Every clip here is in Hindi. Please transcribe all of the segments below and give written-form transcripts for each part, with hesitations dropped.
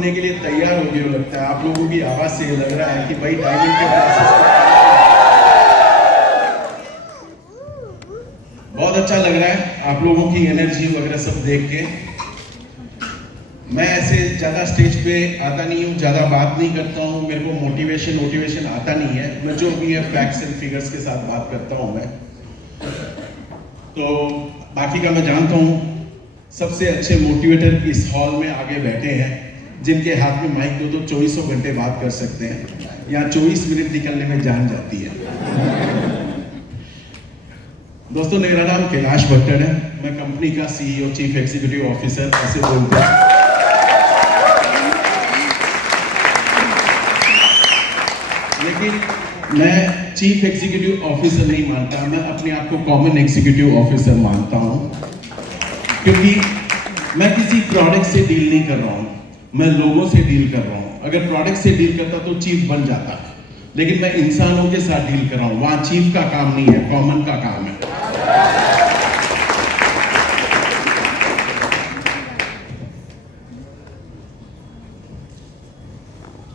होने के लिए तैयार हो गए लगता है। आप लोगों की आवाज से लग रहा है कि भाई डायमंड के क्लासेस बहुत अच्छा लग रहा है। आप लोगों की एनर्जी वगैरह सब देख के मैं ऐसे ज्यादा स्टेज पे आता नहीं हूँ, ज्यादा बात नहीं करता हूँ, मेरे को मोटिवेशन आता नहीं है। मैं जो भी है फैक्ट्स एंड फिगर्स के साथ बात करता हूँ। मैं तो बाकी का मैं जानता हूँ सबसे अच्छे मोटिवेटर इस हॉल में आगे बैठे हैं, जिनके हाथ में माइक दो तो 24 घंटे बात कर सकते हैं। यहाँ 24 मिनट निकलने में जान जाती है। दोस्तों, मेरा नाम कैलाश भट्टन है। मैं कंपनी का CEO, चीफ एग्जीक्यूटिव ऑफिसर ऐसे बोलते हैं। लेकिन मैं चीफ एग्जीक्यूटिव ऑफिसर नहीं मानता, मैं अपने आप को कॉमन एग्जीक्यूटिव ऑफिसर मानता हूं, क्योंकि मैं किसी प्रोडक्ट से डील नहीं कर रहा हूं, मैं लोगों से डील कर रहा हूं। अगर प्रोडक्ट से डील करता तो चीफ बन जाता, लेकिन मैं इंसानों के साथ डील कर रहा हूं। वहां चीफ का काम नहीं है, कॉमन का काम है।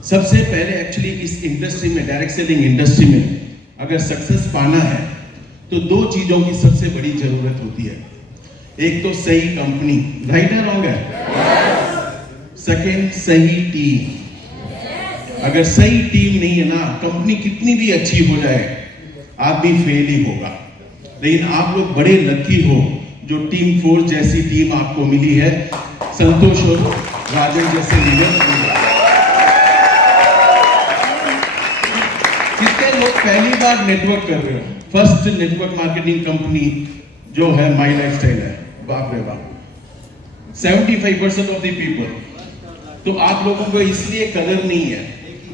सबसे पहले एक्चुअली इस इंडस्ट्री में, डायरेक्ट सेलिंग इंडस्ट्री में अगर सक्सेस पाना है तो दो चीजों की सबसे बड़ी जरूरत होती है। एक तो सही कंपनी, राइट है रॉन्ग है? सेकंड, सही टीम। अगर सही टीम नहीं है ना, कंपनी कितनी भी अच्छी हो जाए आदमी फेल ही होगा। लेकिन आप लोग बड़े लकी हो जो टीम फोर्स जैसी टीम आपको मिली है, संतोष और राजन जैसे लीडर। कितने लोग पहली बार नेटवर्क कर रहे हो? फर्स्ट नेटवर्क मार्केटिंग कंपनी जो है माई लाइफस्टाइल है। बाप रे बाप, 75% ऑफ द पीपल। तो आप लोगों को इसलिए कदर नहीं है।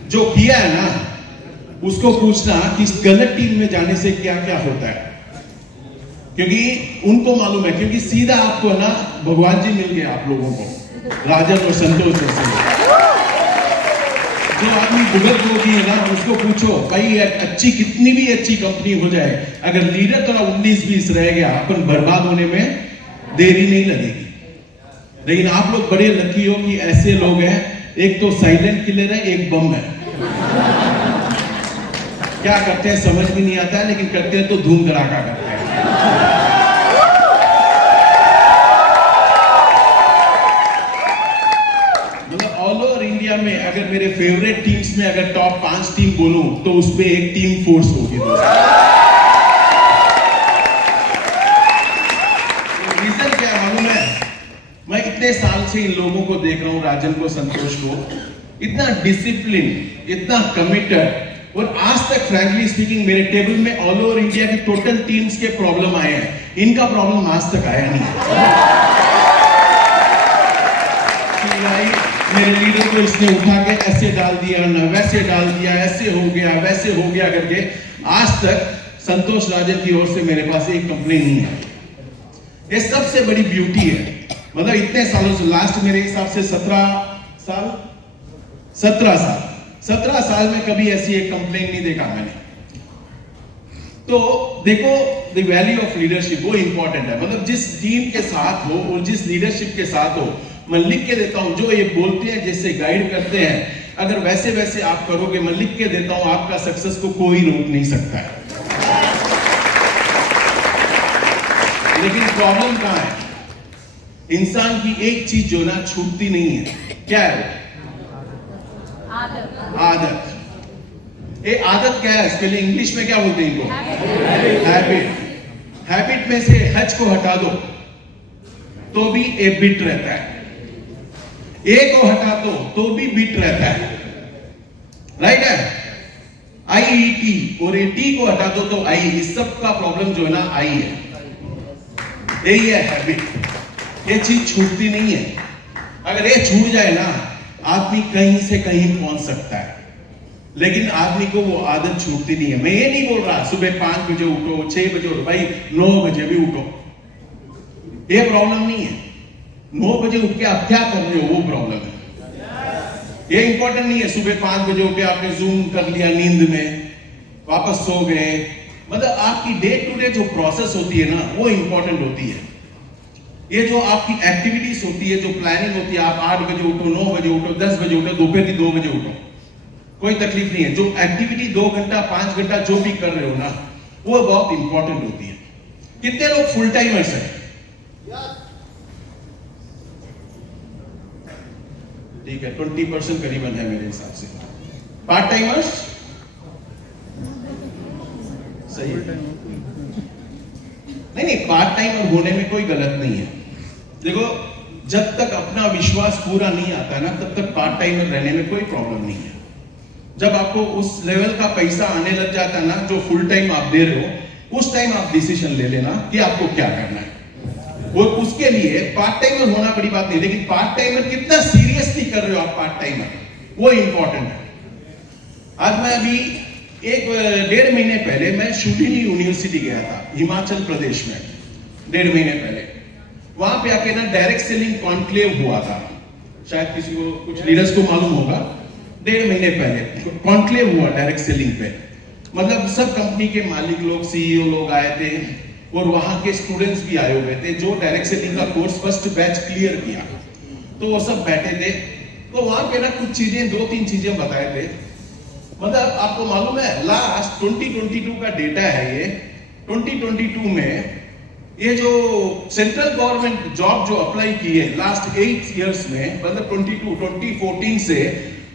जो किया है ना उसको पूछना कि इस गलत टीम में जाने से क्या क्या होता है, क्योंकि उनको मालूम है। क्योंकि सीधा आपको ना भगवान जी मिल गए आप लोगों को, राजन और संतोष जैसे। जो आदमी भुगत होगी है ना, उसको पूछो भाई अच्छी कितनी भी अच्छी कंपनी हो जाए, अगर लीडर थोड़ा 19-20 रह गया, अपन बर्बाद होने में देरी नहीं लगेगी। लेकिन आप लोग बड़े लकी हो कि ऐसे लोग हैं। एक तो साइलेंट किलर है, एक बम है। क्या करते हैं समझ भी नहीं आता है, लेकिन करते हैं तो धूम धड़ाका करते हैं। ऑल ओवर इंडिया में अगर मेरे फेवरेट टीम्स में अगर टॉप 5 टीम बोलूं तो उसमें एक टीम फोर्स होगी। रीजन क्या मालूम है? मैं इतने साल से इन लोगों को देख रहा हूं, राजन को, संतोष को, इतना डिसिप्लिन, इतना कमिटेड। और आज तक फ्रैंकली स्पीकिंग मेरे टेबल में ऑल ओवर इंडिया की टोटल टीम्स के प्रॉब्लम आए हैं, इनका प्रॉब्लम आज तक आया नहीं है। मेरे लीडर को इसने उठा के ऐसे डाल दिया ना, वैसे डाल दिया, ऐसे हो गया वैसे हो गया करके आज तक संतोष राजन की ओर से मेरे पास एक कंप्लेन नहीं है। ये सबसे बड़ी ब्यूटी है। मतलब इतने सालों से, लास्ट मेरे हिसाब से 17 साल में कभी ऐसी एक कंप्लेन नहीं देखा मैंने। तो देखो, द वैल्यू ऑफ लीडरशिप वो इंपॉर्टेंट है। मतलब जिस टीम के साथ हो और जिस लीडरशिप के साथ हो, मैं लिख के देता हूं जो ये बोलते हैं, जैसे गाइड करते हैं, अगर वैसे वैसे आप करोगे, मैं लिख के देता हूं, आपका सक्सेस को कोई रोक नहीं सकता है। लेकिन प्रॉब्लम कहां है? इंसान की एक चीज जो ना छूटती नहीं है, क्या है? आदत। ये आदत क्या है? इसके लिए इंग्लिश में क्या बोलते हैं इनको? हैबिट। हैबिट में से हज को हटा दो तो भी ए बिट रहता है, ए को हटा दो तो भी बिट रहता है, राइट है? IET और टी को हटा दो तो आई। इस सब का प्रॉब्लम जो है ना आई है, यही है हैबिट। ये चीज छूटती नहीं है। अगर ये छूट जाए ना, आदमी कहीं से कहीं पहुंच सकता है, लेकिन आदमी को वो आदत छूटती नहीं है। मैं ये नहीं बोल रहा सुबह 5 बजे उठो, 6 बजे उठो, भाई 9 बजे भी उठो, ये प्रॉब्लम नहीं है। 9 बजे उठ के आप क्या कर रहे हो वो प्रॉब्लम है। ये इंपॉर्टेंट नहीं है सुबह 5 बजे उठ के आपने जूम कर लिया, नींद में वापस सो गए। मतलब आपकी डे टू डे जो प्रोसेस होती है ना, वो इंपॉर्टेंट होती है। ये जो आपकी एक्टिविटीज होती है, जो प्लानिंग होती है, आप 8 बजे उठो, 9 बजे उठो, 10 बजे उठो, दोपहर की 2 बजे उठो, कोई तकलीफ नहीं है। जो एक्टिविटी 2 घंटा 5 घंटा जो भी कर रहे हो ना, वो बहुत इंपॉर्टेंट होती है। कितने लोग फुल टाइमर्स हैं? ठीक है, 20% करीबन है मेरे हिसाब से। पार्ट टाइमर्स सही है? नहीं, पार्ट टाइमर होने में कोई गलत नहीं है। देखो, जब तक अपना विश्वास पूरा नहीं आता ना, तब तक पार्ट टाइमर रहने में कोई प्रॉब्लम नहीं है। जब आपको उस लेवल का पैसा आने लग जाता ना, जो फुल टाइम आप दे रहे हो, उस टाइम आप डिसीजन ले लेना कि आपको क्या करना है। और उसके लिए पार्ट टाइमर होना बड़ी बात नहीं, लेकिन पार्ट टाइमर कितना सीरियसली कर रहे हो आप पार्ट टाइमर, वो इंपॉर्टेंट है। आज मैं अभी 1-1.5 महीने पहले मैं शूटिंग यूनिवर्सिटी गया था, हिमाचल प्रदेश में। 1.5 महीने पहले वहां पे आके ना डायरेक्ट सेलिंग कॉन्क्लेव हुआ था, शायद किसी को, कुछ लीडर्स को मालूम होगा। 1.5 महीने पहले कॉन्क्लेव हुआ डायरेक्ट सेलिंग पे। मतलब सब कंपनी के मालिक लोग, सीईओ लोग आए थे, और वहां के स्टूडेंट्स भी आए हुए थे जो डायरेक्ट सेलिंग का कोर्स फर्स्ट बैच क्लियर किया। तो वो सब बैठे थे। तो वहां पे ना कुछ चीजें, 2-3 चीजें बताए थे। मतलब आपको मालूम है, लास्ट 2022 का डेटा है ये। 2022 में ये जो सेंट्रल गवर्नमेंट जॉब जो अप्लाई की है लास्ट 8 इयर्स में, मतलब 2014 से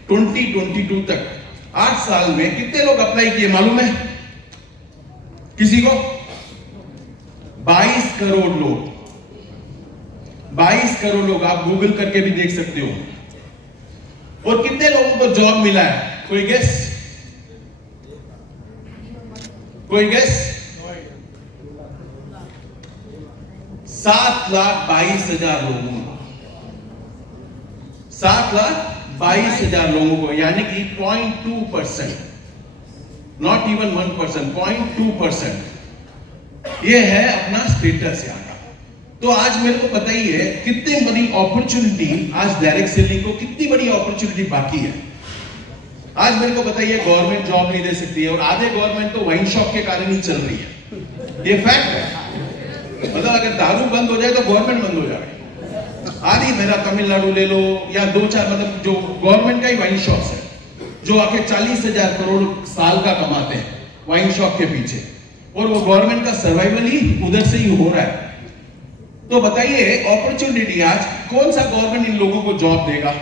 2022 तक 8 साल में कितने लोग अप्लाई किए मालूम है किसी को? 22 करोड़ लोग। 22 करोड़ लोग, आप गूगल करके भी देख सकते हो। और कितने लोगों को जॉब मिला है? कोई गेस? कोई गेस? 7,22,000 लोगों को। 7,22,000 लोगों को, यानी कि 0.2%, नॉट इवन 1%, 0.2%। ये है अपना स्टेटस यहाँ का। तो आज मेरे को बताइए कितनी बड़ी अपॉर्चुनिटी, आज डायरेक्ट सेलिंग को कितनी बड़ी अपॉर्चुनिटी बाकी है। आज मेरे को बताइए, गवर्नमेंट जॉब नहीं दे सकती है, और आधे गवर्नमेंट तो वाइन शॉप के कारण ही चल रही है। ये फैक्ट है। मतलब अगर दारू बंद हो जाए तो गवर्नमेंट बंद हो जाए। आदि मेरा तमिलनाडु ले लो, या 2-4, मतलब जो गवर्नमेंट का ही वाइन शॉप्स है, जो आके 40,000 करोड़ साल का कमाते हैं वाइन शॉप के पीछे, और वो गवर्नमेंट का सर्वाइवल ही उधर से ही हो रहा है। तो बताइए, अपॉर्चुनिटी आज कौन सा गवर्नमेंट इन लोगों को जॉब देगा?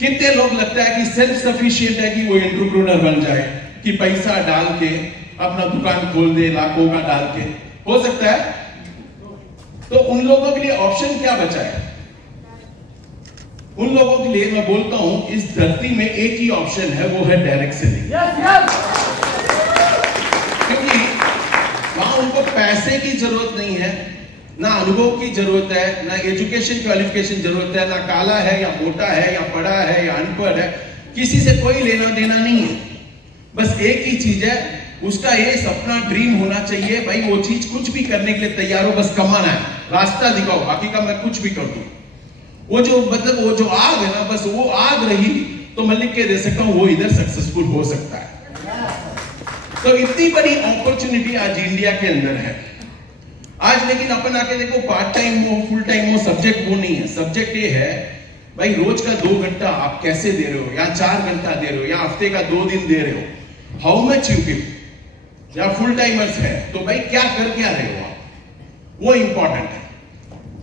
कितने लोग लगता है कि सेल्फ सफिशिएंट है कि वो एंटरप्रेन्योर बन जाए, कि पैसा डाल के अपना दुकान खोल दे, लाखों का डाल के? हो सकता है? तो उन लोगों के लिए ऑप्शन क्या बचा है? उन लोगों के लिए मैं बोलता हूं, इस धरती में एक ही ऑप्शन है, वो है डायरेक्ट सेलिंग। क्योंकि वहां उनको पैसे की जरूरत नहीं है, ना अनुभव की जरूरत है, ना एजुकेशन क्वालिफिकेशन जरूरत है, ना काला है या मोटा है या पढ़ा है या अनपढ़ है, किसी से कोई लेना देना नहीं है। बस एक ही चीज है, उसका ये सपना, ड्रीम होना चाहिए भाई, वो चीज कुछ भी करने के लिए तैयार हो, बस कमाना है, रास्ता दिखाओ, बाकी का मैं कुछ भी कर दूं। वो जो मतलब वो जो आग है ना, बस वो आग रही तो मैं लिख के दे सकता हूं, वो इधर सक्सेसफुल हो सकता है। तो इतनी बड़ी अपॉर्चुनिटी आज इंडिया के अंदर है। आज लेकिन अपन आके देखो, पार्ट टाइम हो, फुल टाइम हो, सब्जेक्ट वो नहीं है। सब्जेक्ट ये है भाई, रोज का 2 घंटा आप कैसे दे रहे हो, या 4 घंटा दे रहे हो, या हफ्ते का 2 दिन दे रहे हो, हाउ मच यू गिव। या फुल टाइमर्स है तो भाई क्या कर क्या रहे हो आप, वो इंपॉर्टेंट है।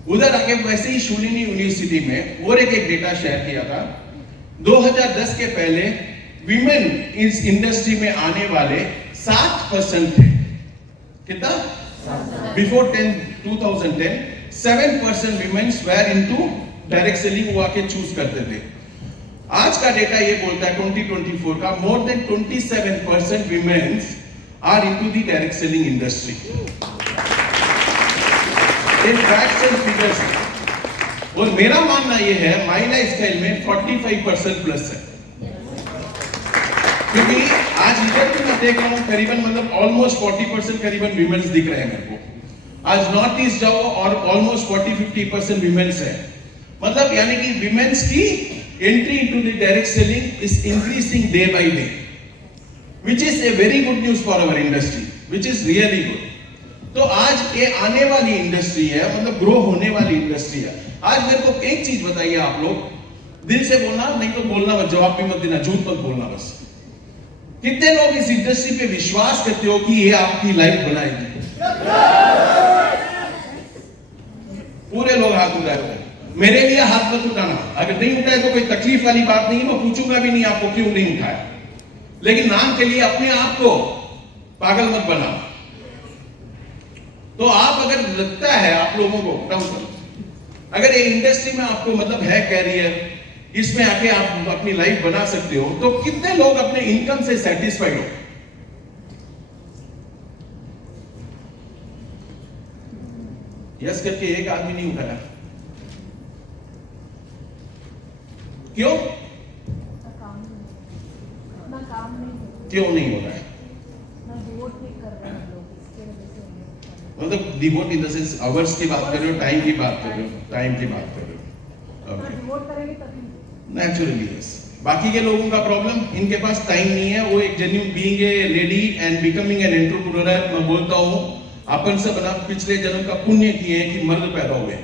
उधर आके वैसे ही शूलिनी यूनिवर्सिटी में और एक डेटा शेयर किया था। 2010 के पहले विमेन इस इंडस्ट्री में आने वाले 7% थे। कितना? Before 2010 7% womens were into direct selling, वो आके चूज करते थे। आज का डेटा ये बोलता है 2024 का, more than 27% womens are into the direct selling industry. In facts and figures. और मेरा मानना ये है, माई लाइफ स्टाइल में 45% प्लस है। क्योंकि आज इधर भी मैं देख रहा हूं, करीबन मतलब ऑलमोस्ट 40% करीबन विमेन्स दिख रहे हैं मेरे को। आज नॉर्थ ईस्ट जाओ और ऑलमोस्ट 40-50% विमेन्स है। मतलब यानी कि विमेन्स की entry into the direct selling is increasing day by day, which is a very good news for our industry, which is really good. तो आज ये आने वाली इंडस्ट्री है, मतलब ग्रो होने वाली इंडस्ट्री है। आज मेरे को एक चीज बताइए आप लोग, दिल से बोलना, नहीं तो बोलना मत, जवाब भी मत देना, झूठ मत बोलना बस। कितने लोग इस इंडस्ट्री पे विश्वास करते हो कि ये आपकी लाइफ बनाएगी? पूरे लोग हाथ उठाए। मेरे लिए हाथ मत उठाना, अगर नहीं उठाए तो कोई तकलीफ वाली बात नहीं, मैं पूछूंगा भी नहीं आपको क्यों नहीं उठाया, लेकिन नाम के लिए अपने आप को पागल मत बनाओ। तो आप अगर लगता है आप लोगों को, अगर ये इंडस्ट्री में आपको मतलब है कैरियर, इसमें आके आप अपनी लाइफ बना सकते हो, तो कितने लोग अपने इनकम से सेटिस्फाइड हो? यस करके एक आदमी नहीं उठाया, क्यों? क्यों नहीं हो रहा है? मतलब devote in the sense hours की बात कर रहे हो, टाइम की बात कर रहे हो? टाइम की बात कर रहे हो, नेचुरली यस। बाकी के लोगों का प्रॉब्लम, इनके पास टाइम नहीं है, वो एक genuine being a lady and becoming an entrepreneur है। मैं बोलता हूं अपन सब बना पिछले जन्म का पुण्य किए कि मर्द पैदा हुए,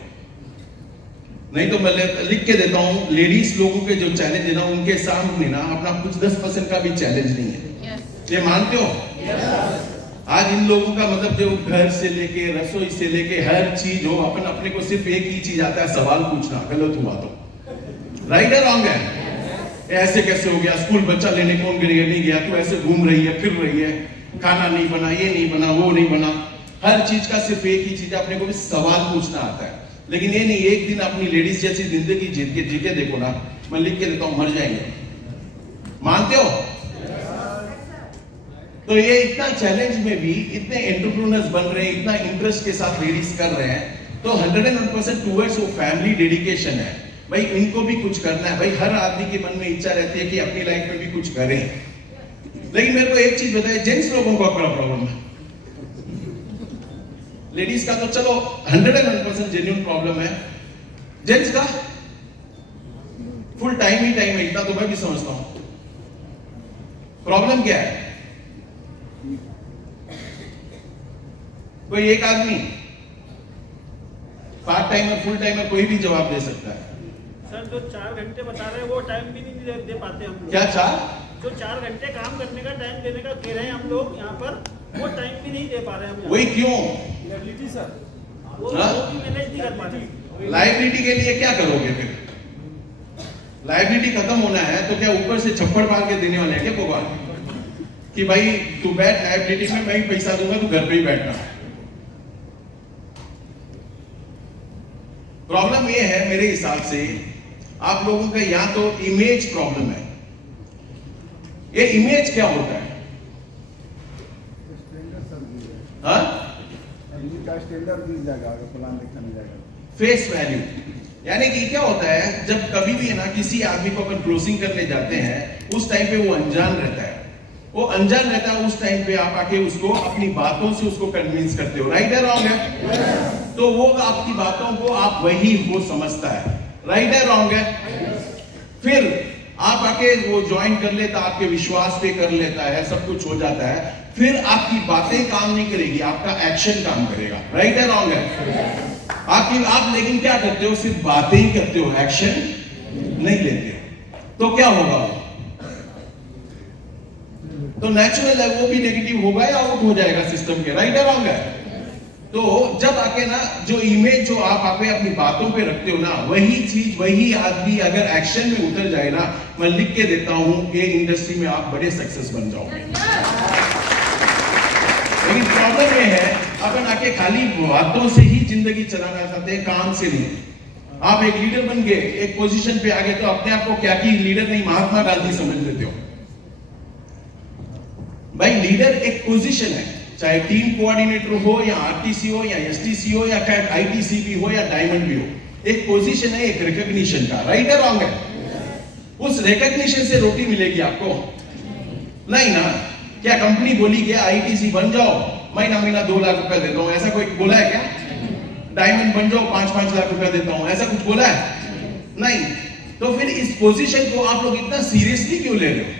नहीं तो मैं लिख के देता हूं, लेडीज लोगों के जो चैलेंज है ना, उनके सामने ना अपना कुछ 10% का भी चैलेंज नहीं है। ये मानते हो? आज इन लोगों का मतलब जो घर से लेके रसोई से लेके हर चीज हो, अपन अपने को सिर्फ एक ही चीज आता है, सवाल पूछना, गलत हुआ तो राइट है रॉन्ग है? ऐसे कैसे हो गया, स्कूल बच्चा लेने कौन गया नहीं गया, तू ऐसे घूम रही है फिर रही है, खाना नहीं बना, ये नहीं बना, वो नहीं बना, हर चीज का सिर्फ एक ही चीज, अपने को भी सवाल पूछना आता है। लेकिन ये नहीं, एक दिन अपनी लेडीज जैसी जिंदगी जी के देखो ना, मैं लिख के देता हूं, मर जाएंगे। मानते हो? तो ये इतना चैलेंज में भी इतने एंटरप्रेन्योर्स बन रहे हैं, इतना इंटरेस्ट के साथ लेडीज कर रहे हैं, तो 101% टुवर्ड्स वो फैमिली डेडिकेशन है। भाई इनको भी कुछ करना है, भाई हर आदमी के मन में इच्छा रहती है कि अपनी लाइफ में भी कुछ करें। लेकिन मेरे को एक चीज बताइए, जेंट्स लोगों को अपना प्रॉब्लम है, लेडीज का तो चलो 101% जेन्युइन प्रॉब्लम है, जेंट्स का फुल टाइम ही टाइम है, इतना तो मैं भी समझता हूं। प्रॉब्लम क्या है? कोई एक आदमी पार्ट टाइम है, फुल टाइम है, कोई भी जवाब दे सकता है। सर जो 4 घंटे बता रहे हैं वो टाइम भी नहीं दे पाते हम लोग। क्या 4? जो 4 घंटे काम करने का टाइम देने का कह रहे हैं हम लोग यहाँ पर, वो टाइम भी नहीं दे पा रहे हम। वही क्यों? लाइबिलिटी सर, वो भी मैनेज नहीं कर पा रहे। लाइबिलिटी के लिए क्या करोगे फिर? लाइबिलिटी खत्म होना है तो क्या ऊपर से छप्पड़ मार के देने वाले हैं क्या भगवान कि भाई तू बैठ लाइबिलिटी में, मैं ही पैसा दूंगा, तू घर पे ही बैठना? प्रॉब्लम ये है मेरे हिसाब से आप लोगों का, या तो इमेज प्रॉब्लम है। ये इमेज क्या होता है? फेस वैल्यू, यानी कि क्या होता है, जब कभी भी है ना किसी आदमी को अपन क्लोजिंग करने जाते हैं, उस टाइम पे वो अनजान रहता है, वो अनजान रहता है, उस टाइम पे आप आके उसको अपनी बातों से उसको कन्विंस करते हो। राइट है रॉन्ग है? तो वो आपकी बातों को आप वही वो समझता है। राइट है रॉन्ग है? फिर आप आके वो ज्वाइन कर लेता, आपके विश्वास पे कर लेता है, सब कुछ हो जाता है, फिर आपकी बातें काम नहीं करेगी, आपका एक्शन काम करेगा। राइट है रॉन्ग है? आप लेकिन क्या करते हो, सिर्फ बातें ही करते हो, एक्शन नहीं लेते हो, तो क्या होगा? तो नेचुरल है, वो भी नेगेटिव होगा या आउट हो जाएगा सिस्टम के। राइट है रॉन्ग है? तो जब आके ना जो इमेज जो आप आके अपनी बातों पे रखते हो ना, वही चीज वही आदमी अगर एक्शन में उतर जाए ना, मैं लिख के देता हूं कि इंडस्ट्री में आप बड़े सक्सेस बन जाओगे। लेकिन प्रॉब्लम ये है, अपन आके खाली बातों से ही जिंदगी चलाना चाहते हैं, काम से नहीं। आप एक लीडर बन गए, एक पोजीशन पे आ गए, तो अपने आप को क्या कि लीडर नहीं महात्मा गांधी समझ लेते हो। भाई लीडर एक पोजीशन है, चाहे टीम कोऑर्डिनेटर हो या आरटीसी हो या एसटीसी हो या आईटीसीबी हो या डायमंड भी हो, एक पोजीशन है, एक रिकॉग्निशन का। राइट है रॉन्ग है? उस रिकॉग्निशन से रोटी मिलेगी आपको? नहीं ना। क्या कंपनी बोली क्या आईटीसी बन जाओ, महीना महीना 2 लाख रुपया देता हूं, ऐसा कोई बोला है क्या? डायमंड बन जाओ 5-5 लाख रुपया देता हूं, ऐसा कुछ बोला है? नहीं। तो फिर इस पोजीशन को आप लोग इतना सीरियसली क्यों ले रहे हो?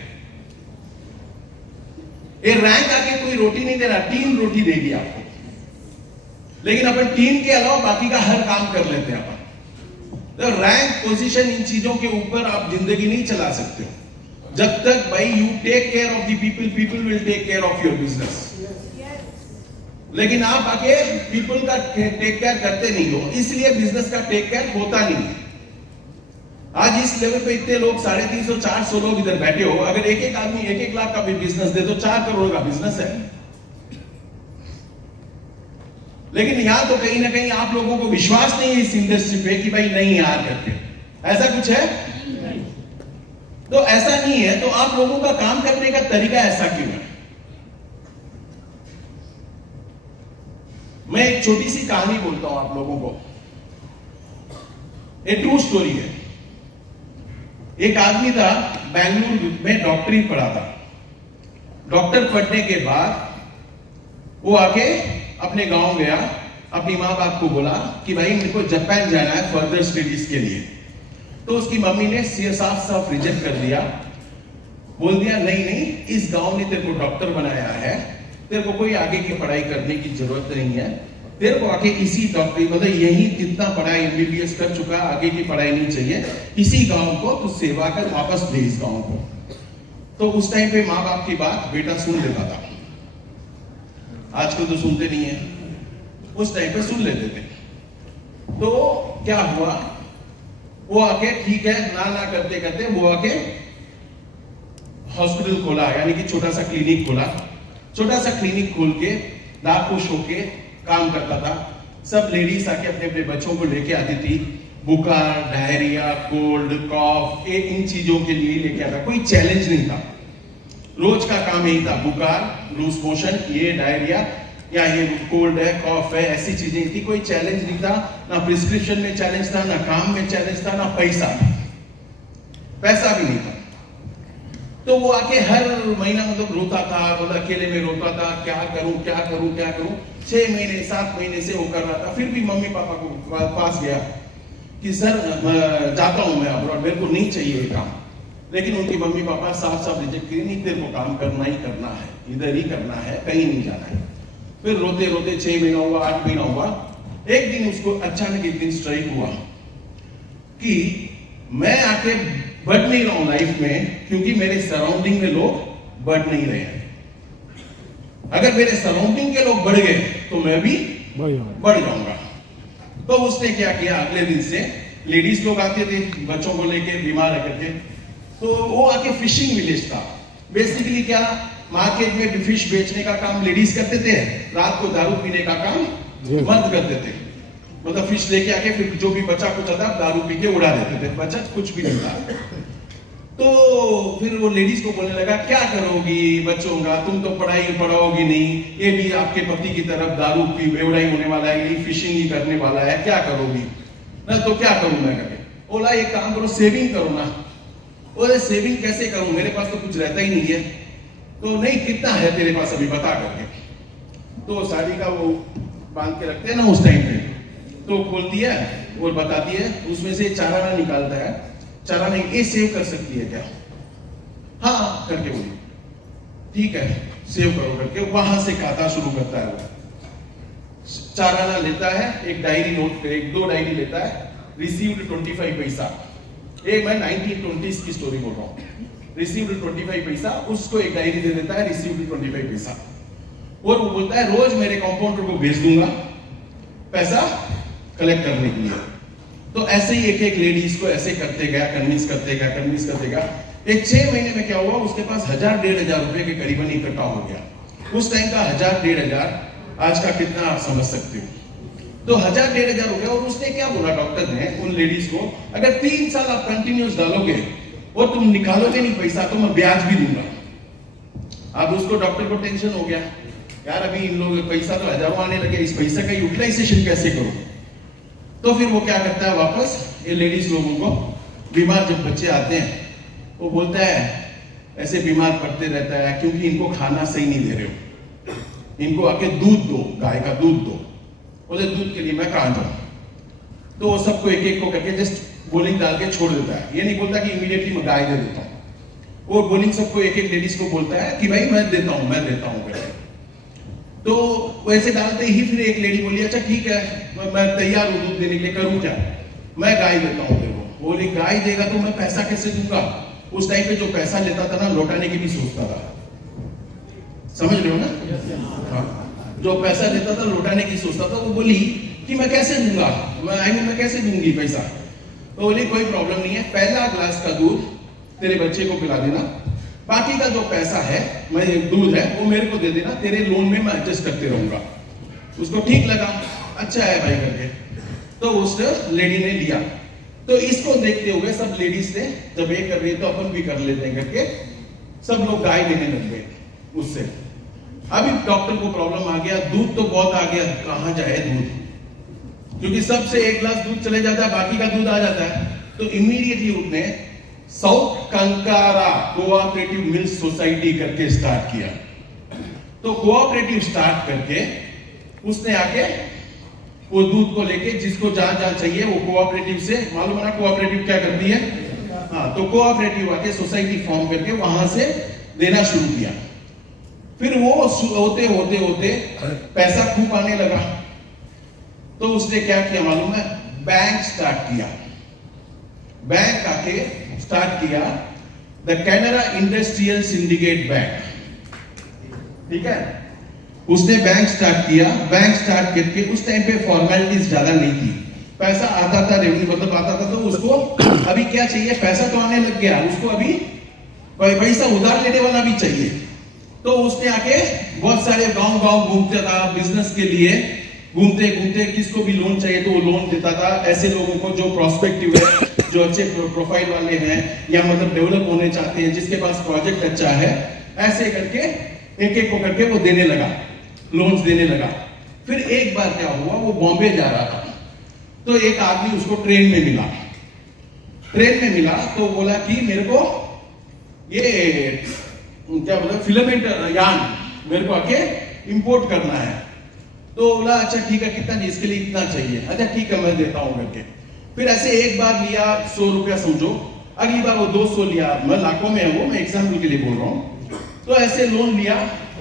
ये रैंक आके कोई रोटी नहीं दे रहा, टीम रोटी देगी आपको। लेकिन अपन टीम के अलावा बाकी का हर काम कर लेते हैं अपन। तो रैंक पोजीशन इन चीजों के ऊपर आप जिंदगी नहीं चला सकते हो। जब तक भाई you take care of the people, people will take care of your business. लेकिन आप आके पीपल का टेक केयर करते नहीं हो, इसलिए बिजनेस का टेक केयर होता नहीं है। आज इस लेवल पे इतने लोग 350-400 लोग इधर बैठे हो, अगर एक एक आदमी 1-1 लाख का भी बिजनेस दे तो 4 करोड़ का बिजनेस है। लेकिन यहां तो कहीं ना कहीं आप लोगों को विश्वास नहीं है इस इंडस्ट्री पे कि भाई नहीं यार करके ऐसा कुछ है। तो ऐसा नहीं है तो आप लोगों का काम करने का तरीका ऐसा क्यों है? मैं एक छोटी सी कहानी बोलता हूं आप लोगों को, एक ट्रू स्टोरी है। एक आदमी था बेंगलुरु में, डॉक्टरी पढ़ा था। डॉक्टर पढ़ने के बाद वो आके अपने गांव गया, अपनी माँ बाप को बोला कि भाई मेरे को जापान जाना है फर्दर स्टडीज के लिए। तो उसकी मम्मी ने साफ रिजेक्ट कर दिया, बोल दिया नहीं नहीं, इस गांव ने तेरे को डॉक्टर बनाया है, तेरे को कोई आगे की पढ़ाई करने की जरूरत नहीं है, तेरे को आके इसी डॉक्टरी मतलब यही जितना पढ़ाई एमबीबीएस कर चुका, आगे की पढ़ाई नहीं चाहिए, इसी गांव को तू सेवा कर, वापस दे इस गांव को। तो उस टाइम पे माँ बाप की बात बेटा सुन लेता था, आजकल तो सुनते नहीं है, उस टाइम पे सुन लेते थे। तो क्या हुआ, वो आके ठीक है ना करते करते वो आके हॉस्पिटल खोला, यानी कि छोटा सा क्लिनिक खोला। छोटा सा क्लिनिक खोल के नाखुश होके काम करता था। सब लेडीज आके अपने अपने बच्चों को लेके आती थी, बुखार, डायरिया, कोल्ड, कॉफ, इन चीजों के लिए लेके आता। कोई चैलेंज नहीं था, रोज का काम यही था, बुखार, लूज मोशन, ये डायरिया या ये कोल्ड है, कॉफ है, ऐसी चीजें थी। कोई चैलेंज नहीं था, ना प्रिस्क्रिप्शन में चैलेंज था, ना काम में चैलेंज था, ना पैसा भी नहीं था। तो वो आके हर महीना मतलब रोता था, मतलब अकेले में रोता था, क्या करूं 6 महीने 7 महीने से वो कर रहा था। फिर भी मम्मी पापा को पास गया कि सर जाता हूं मैं अब्रॉड, मेरे को नहीं चाहिए ये काम। लेकिन उनकी मम्मी पापा साफ रिजेक्ट किए, नहीं तेरे को काम करना ही करना है, इधर ही करना है, कहीं नहीं जाना है। फिर रोते रोते 6 महीना हुआ, 8 महीना हुआ। एक दिन उसको अचानक एक दिन स्ट्राइक हुआ कि मैं आके बढ़ नहीं रहा हूं लाइफ में, क्योंकि मेरे सराउंडिंग में लोग बढ़ नहीं रहे हैं। अगर मेरे सराउंडिंग के लोग बढ़ गए तो मैं भी बढ़ जाऊंगा। तो उसने क्या किया, अगले दिन से लेडीज लोग आते थे बच्चों को लेके, बीमार है करके, तो वो आके फिशिंग विलेज था। बेसिकली क्या, मार्केट में फिश बेचने का काम लेडीज करते थे, रात को दारू पीने का काम मर्द करते थे। मतलब फिश लेके आके फिर जो भी बचा कुछ था दारू पी के उड़ा देते थे, बचत कुछ भी नहीं था। तो फिर वो लेडीज को बोलने लगा, क्या करोगी बच्चों का, तुम तो पढ़ाई पढ़ाओगी नहीं, ये भी आपके पति की तरफ दारू पी बेवड़ाई होने वाला है, ये फिशिंग ही करने वाला है, क्या करोगी ना। तो क्या करूं मैं करके बोला, एक काम करो सेविंग करो ना। बोले सेविंग कैसे करूं, मेरे पास तो कुछ रहता ही नहीं है। तो नहीं, कितना है तेरे पास अभी बता करके। तो साड़ी का वो बांध के रखते हैं ना उस टाइम पे, तो खोलती है और बताती है, उसमें से चाराना निकालता है, चाराना ये सेव कर सकती है क्या, हाँ करके बोली, ठीक है सेव करो करके वहां से खाता शुरू करता है। वो चाराना लेता है, एक डायरी नोट, 1-2 डायरी लेता है, रिसीव्ड 25 पैसा। ये मैं 1920s की स्टोरी बोल रहा हूँ। रिसीव्ड 25 पैसा, उसको एक डायरी दे देता है, रिसीव्ड 25 पैसा। और वो बोलता है रोज मेरे कंपाउंडर को भेज दूंगा पैसा कलेक्ट करने के लिए। तो ऐसे ही एक एक लेडीज को ऐसे करते गया, कन्विंस करते गया। एक 6 महीने में क्या हुआ, उसके पास 1000-1500 रुपए के करीबन इकट्ठा हो गया। उस टाइम का 1000-1500 आज का कितना आप समझ सकते हो। तो 1000-1500 हो गया। और उसने क्या बोला डॉक्टर ने उन लेडीज को, अगर 3 साल आप कंटिन्यूस डालोगे और तुम निकालोगे नहीं पैसा तो मैं ब्याज भी दूंगा। अब उसको डॉक्टर को टेंशन हो गया, यार अभी इन लोग पैसा तो हजारों आने लगे, इस पैसे का यूटिलाइजेशन कैसे करूं। तो फिर वो क्या करता है, वापस ये लेडीज लोगों को, बीमार जब बच्चे आते हैं वो बोलता है ऐसे बीमार पड़ते रहता है क्योंकि इनको खाना सही नहीं दे रहे हो, इनको आके दूध दो, गाय का दूध दो। बोले दूध के लिए मैं कहां जाऊं। तो वो सबको एक एक को करके जस्ट बोलिंग डाल के छोड़ देता है। ये नहीं बोलता कि इमीडिएटली मैं गाय दे देता हूं। वो बोलिंग सबको एक एक लेडीज को बोलता है कि भाई मैं देता हूं करके। तो वैसे डालते ही फिर एक लेडी बोली अच्छा ठीक है मैं तैयार हूँ दूध देने के लिए, करूँ क्या? मैं गाय देता हूँ तेरे को। बोली गाय देगा तो मैं पैसा कैसे दूंगा? उस टाइम पे जो पैसा लेता था ना लौटाने की भी सोचता था, समझ रहे हो ना? हाँ, जो पैसा देता था लौटाने की सोचता था। वो बोली कि मैं कैसे दूंगा, मैं कैसे दूंगी पैसा? तो बोली कोई प्रॉब्लम नहीं है, पहला ग्लास का दूध तेरे बच्चे को पिला देना, बाकी का जो पैसा है मैं दूध है वो मेरे को दे देना, तेरे लोन में मैं एडजस्ट करते रहूंगा। उसको ठीक लगा, अच्छा है भाई करके, तो उस लेडी ने लिया। तो इसको देखते हुए सब लेडीज ने जब ये कर रही है तो अपन भी कर लेते हैं करके सब लोग गाय लेने लग गए उससे। अभी डॉक्टर को प्रॉब्लम आ गया, दूध तो बहुत आ गया, कहां जाए दूध, क्योंकि सबसे एक ग्लास दूध चले जाता है, बाकी का दूध आ जाता है। तो इमीडिएटली उसने साउथ कंकारा कोऑपरेटिव मिल्क सोसाइटी करके स्टार्ट किया। तो कोऑपरेटिव स्टार्ट करके उसने आके वो दूध को लेके जिसको जहां जहां चाहिए वो कोऑपरेटिव से, मालूम है ना कोऑपरेटिव क्या करती है? हाँ, तो कोऑपरेटिव आके सोसाइटी फॉर्म करके वहां से देना शुरू किया। फिर वो होते होते होते पैसा खूब आने लगा। तो उसने क्या किया मालूम है? बैंक स्टार्ट किया। बैंक आके स्टार्ट किया the Canara industrial syndicate bank, ठीक है? उसने बैंक स्टार्ट किया। बैंक स्टार्ट करके उस टाइम पे फॉर्मेलिटीज ज्यादा नहीं थी, पैसा आता था, रेवेन्यू मतलब आता था। तो उसको अभी क्या चाहिए? पैसा तो आने लग गया, उसको अभी पैसा उधार लेने वाला भी चाहिए। तो उसने आके बहुत सारे गांव गांव घूमता था बिजनेस के लिए, घूमते घूमते किसको भी लोन चाहिए तो वो लोन देता था। ऐसे लोगों को जो प्रोस्पेक्टिव है, जो अच्छे प्रोफाइल वाले हैं या मतलब डेवलप होने चाहते हैं, जिसके पास प्रोजेक्ट अच्छा है, ऐसे करके एक एक को करके वो देने लगा, लोन्स देने लगा। फिर एक बार क्या हुआ, वो बॉम्बे जा रहा था, तो एक आदमी उसको ट्रेन में मिला। ट्रेन में मिला तो बोला कि मेरे को ये क्या बोला फिलामेंट यार्न मेरे को आके इंपोर्ट करना है। तो बोला अच्छा ठीक है, कितना नहीं, इसके लिए इतना चाहिए, अच्छा ठीक है मैं देता हूं करके। फिर ऐसे एक बार लिया 100 रुपया समझो, अगली बार वो 200 लिया, मैं लाखों में है वो, मैं एग्जाम्पल के लिए बोल रहा हूं। तो ऐसे लोन लिया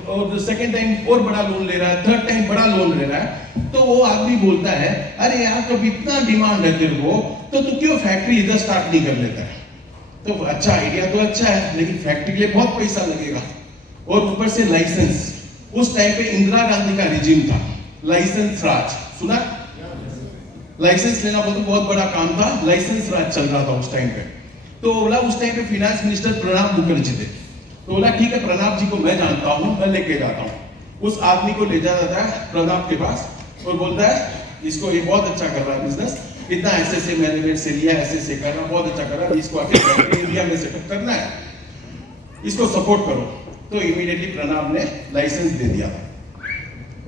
और सेकंड टाइम और बड़ा लोन ले रहा है, थर्ड टाइम बड़ा लोन ले रहा है। तो वो आदमी बोलता है अरे यार तो इतना डिमांड है तेरे को, तो तू क्यों फैक्ट्री इधर स्टार्ट नहीं कर लेता है? तो अच्छा आइडिया तो अच्छा है, लेकिन फैक्ट्री के लिए बहुत पैसा लगेगा और ऊपर से लाइसेंस। उस टाइम पे इंदिरा गांधी का रिजीम था, लाइसेंस राज, सुना? लाइसेंस लेना बहुत बड़ा काम था, लाइसेंस राज चल रहा था उस टाइम पे। तो बोला उस टाइम पे फाइनेंस मिनिस्टर प्रणब मुखर्जी थे। तो बोला ठीक है प्रणब जी को मैं जानता हूं, मैं लेके जाता हूं। उस आदमी को ले जाता है प्रणब के पास और बोलता है इसको ये बहुत अच्छा कर रहा है बिजनेस, इतना ऐसे मैनेजमेंट से लिया, ऐसे कर रहा, बहुत अच्छा कर रहा है, इसको आके इंडिया में सेटअप करना है, इसको सपोर्ट करो। तो इमीडिएटली प्रणब ने लाइसेंस दे दिया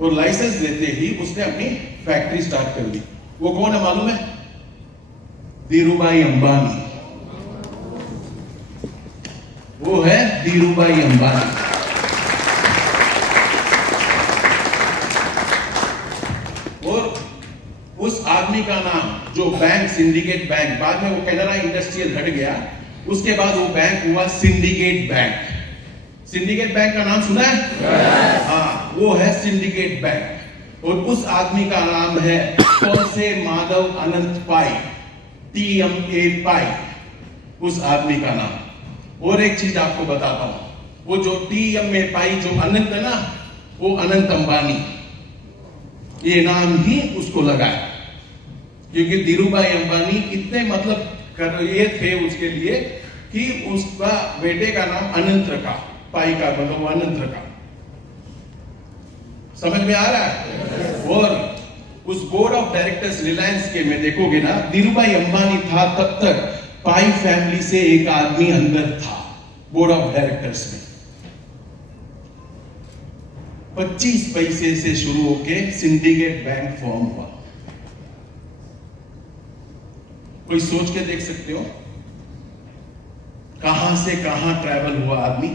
और लाइसेंस देते ही उसने अपनी फैक्ट्री स्टार्ट कर दी। वो कौन है मालूम है? धीरूभाई अंबानी। वो है धीरूभाई अंबानी। और उस आदमी का नाम जो बैंक सिंडिकेट बैंक, बाद में वो कैनरा इंडस्ट्रियल हट गया, उसके बाद वो बैंक हुआ सिंडिकेट बैंक। सिंडिकेट बैंक का नाम सुना है? हाँ, वो है सिंडिकेट बैंक। और उस आदमी का नाम है कौन से? माधव अनंत पाई, TMA पाई, उस आदमी का नाम। और एक चीज आपको बताता हूं, वो जो TMA पाई जो अनंत है ना, वो अनंत अंबानी, ये नाम ही उसको लगा है, क्योंकि धीरूभाई अंबानी इतने मतलब कर ये थे उसके लिए कि उसका बेटे का नाम अनंत रखा, पाई का मतलब अनंत रखा। समझ में आ रहा है? और उस बोर्ड ऑफ डायरेक्टर्स रिलायंस के में देखोगे ना, धीरूभाई अंबानी था तब तक पाई फैमिली से एक आदमी अंदर था बोर्ड ऑफ डायरेक्टर्स में। 25 पैसे से शुरू होके सिंडिकेट बैंक फॉर्म हुआ। कोई सोच के देख सकते हो कहां से कहां ट्रैवल हुआ आदमी।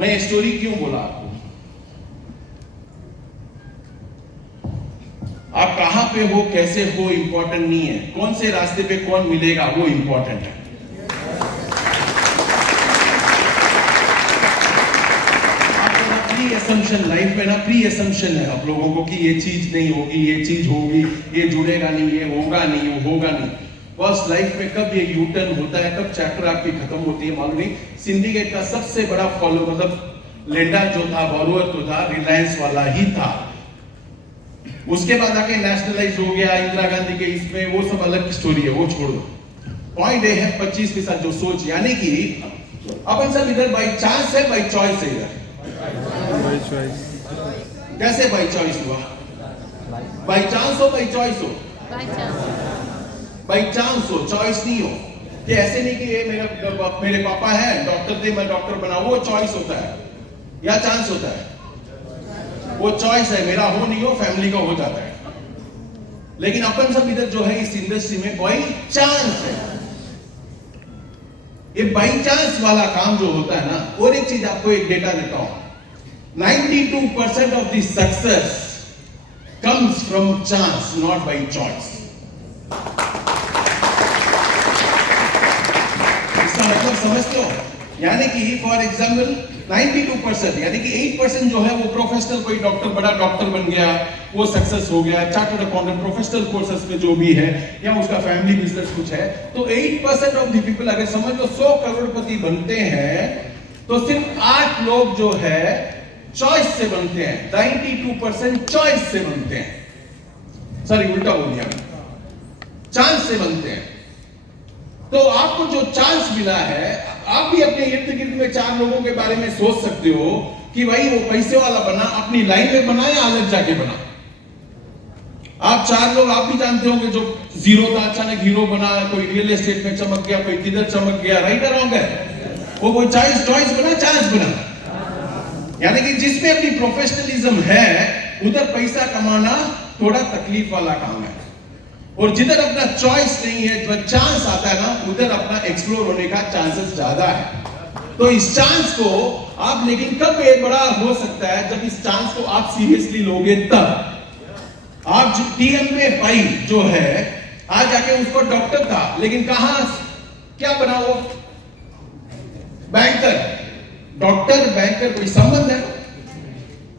मैं ये स्टोरी क्यों बोला आपको? आप कहां पे हो, कैसे हो, इंपॉर्टेंट नहीं है, कौन से रास्ते पे कौन मिलेगा वो इंपॉर्टेंट है। प्री असम्पशन लाइफ में ना, प्री असम्पशन है आप लोगों को कि ये चीज नहीं होगी, ये चीज होगी, ये जुड़ेगा नहीं, ये होगा नहीं, वो होगा नहीं। बस लाइफ में कब ये यू टर्न होता है, कब चैप्टर आपकी खत्म होती है मालूम नहीं। सिंडिकेट का सबसे बड़ा फॉलो मतलब लेंडर जो था, बॉरोअर तो था, रिलायंस वाला ही था। उसके बाद आके नेशनलाइज हो गया इंदिरा गांधी के इसमें, वो सब अलग स्टोरी है, वो छोड़ दो। पॉइंट ये है 25% जो सोच, यानी कि अपन सब इधर बाई चांस है, बाई चॉइस है इधर। कैसे बाई चॉइस हुआ? बाई चांस हो, बाई चॉइस हो? बाई चांस हो, चॉइस नहीं हो। कि ऐसे नहीं कि ये मेरे पापा है डॉक्टर थे, मैं डॉक्टर बना, वो चॉइस होता है या चांस होता है? वो चॉइस है, मेरा हो नहीं हो, फैमिली का हो जाता है। लेकिन अपन सब इधर जो है इस इंडस्ट्री में बाई चांस है। ये बाई चांस वाला काम जो होता है ना, और एक चीज आपको एक डेटा देता हूं, 92% of the success comes from chance, not by choice. इसका मतलब समझते हो? यानी कि फॉर एग्जाम्पल 92% यानी कि 8% जो है वो प्रोफेशनल, कोई डॉक्टर बड़ा डॉक्टर बन गया, वो सक्सेस हो गया, चार्टर्ड अकाउंटेंट प्रोफेशनल कोर्सेस में जो भी है, या उसका फैमिली बिजनेस कुछ है, तो 8% ऑफ द पीपल अगर समझ लो 100 करोड़पति बनते हैं, तो सिर्फ 8 लोग जो है चॉइस से बनते हैं, 92% चॉइस से बनते हैं। सॉरी उल्टा बोल दिया, चांस से बनते हैं। तो आपको जो चांस मिला है, आप भी अपने इर्द गिर्द में 4 लोगों के बारे में सोच सकते हो कि भाई वो पैसे वाला बना, अपनी लाइन में बना या अलग जाके बना। आप 4 लोग आप भी जानते होंगे, जो जीरो था अचानक हीरो बना, कोई रियल एस्टेट में चमक गया, कोई किधर चमक गया, राइट और रॉन्ग है? वो कोई चॉइस बना, चांस बना। यानी कि जिसमें अपनी प्रोफेशनलिज्म है उधर पैसा कमाना थोड़ा तकलीफ वाला काम है, और जिधर अपना चॉइस नहीं है, जब चांस आता है ना, उधर अपना एक्सप्लोर होने का चांसेस ज्यादा है। तो इस चांस को आप, लेकिन कब ये बड़ा हो सकता है, जब इस चांस को आप सीरियसली लोगे तब। आप टीएम में भाई जो है आज जाके उसको डॉक्टर था, लेकिन कहां क्या बना वो? बैंकर। डॉक्टर बैंकर कोई संबंध है?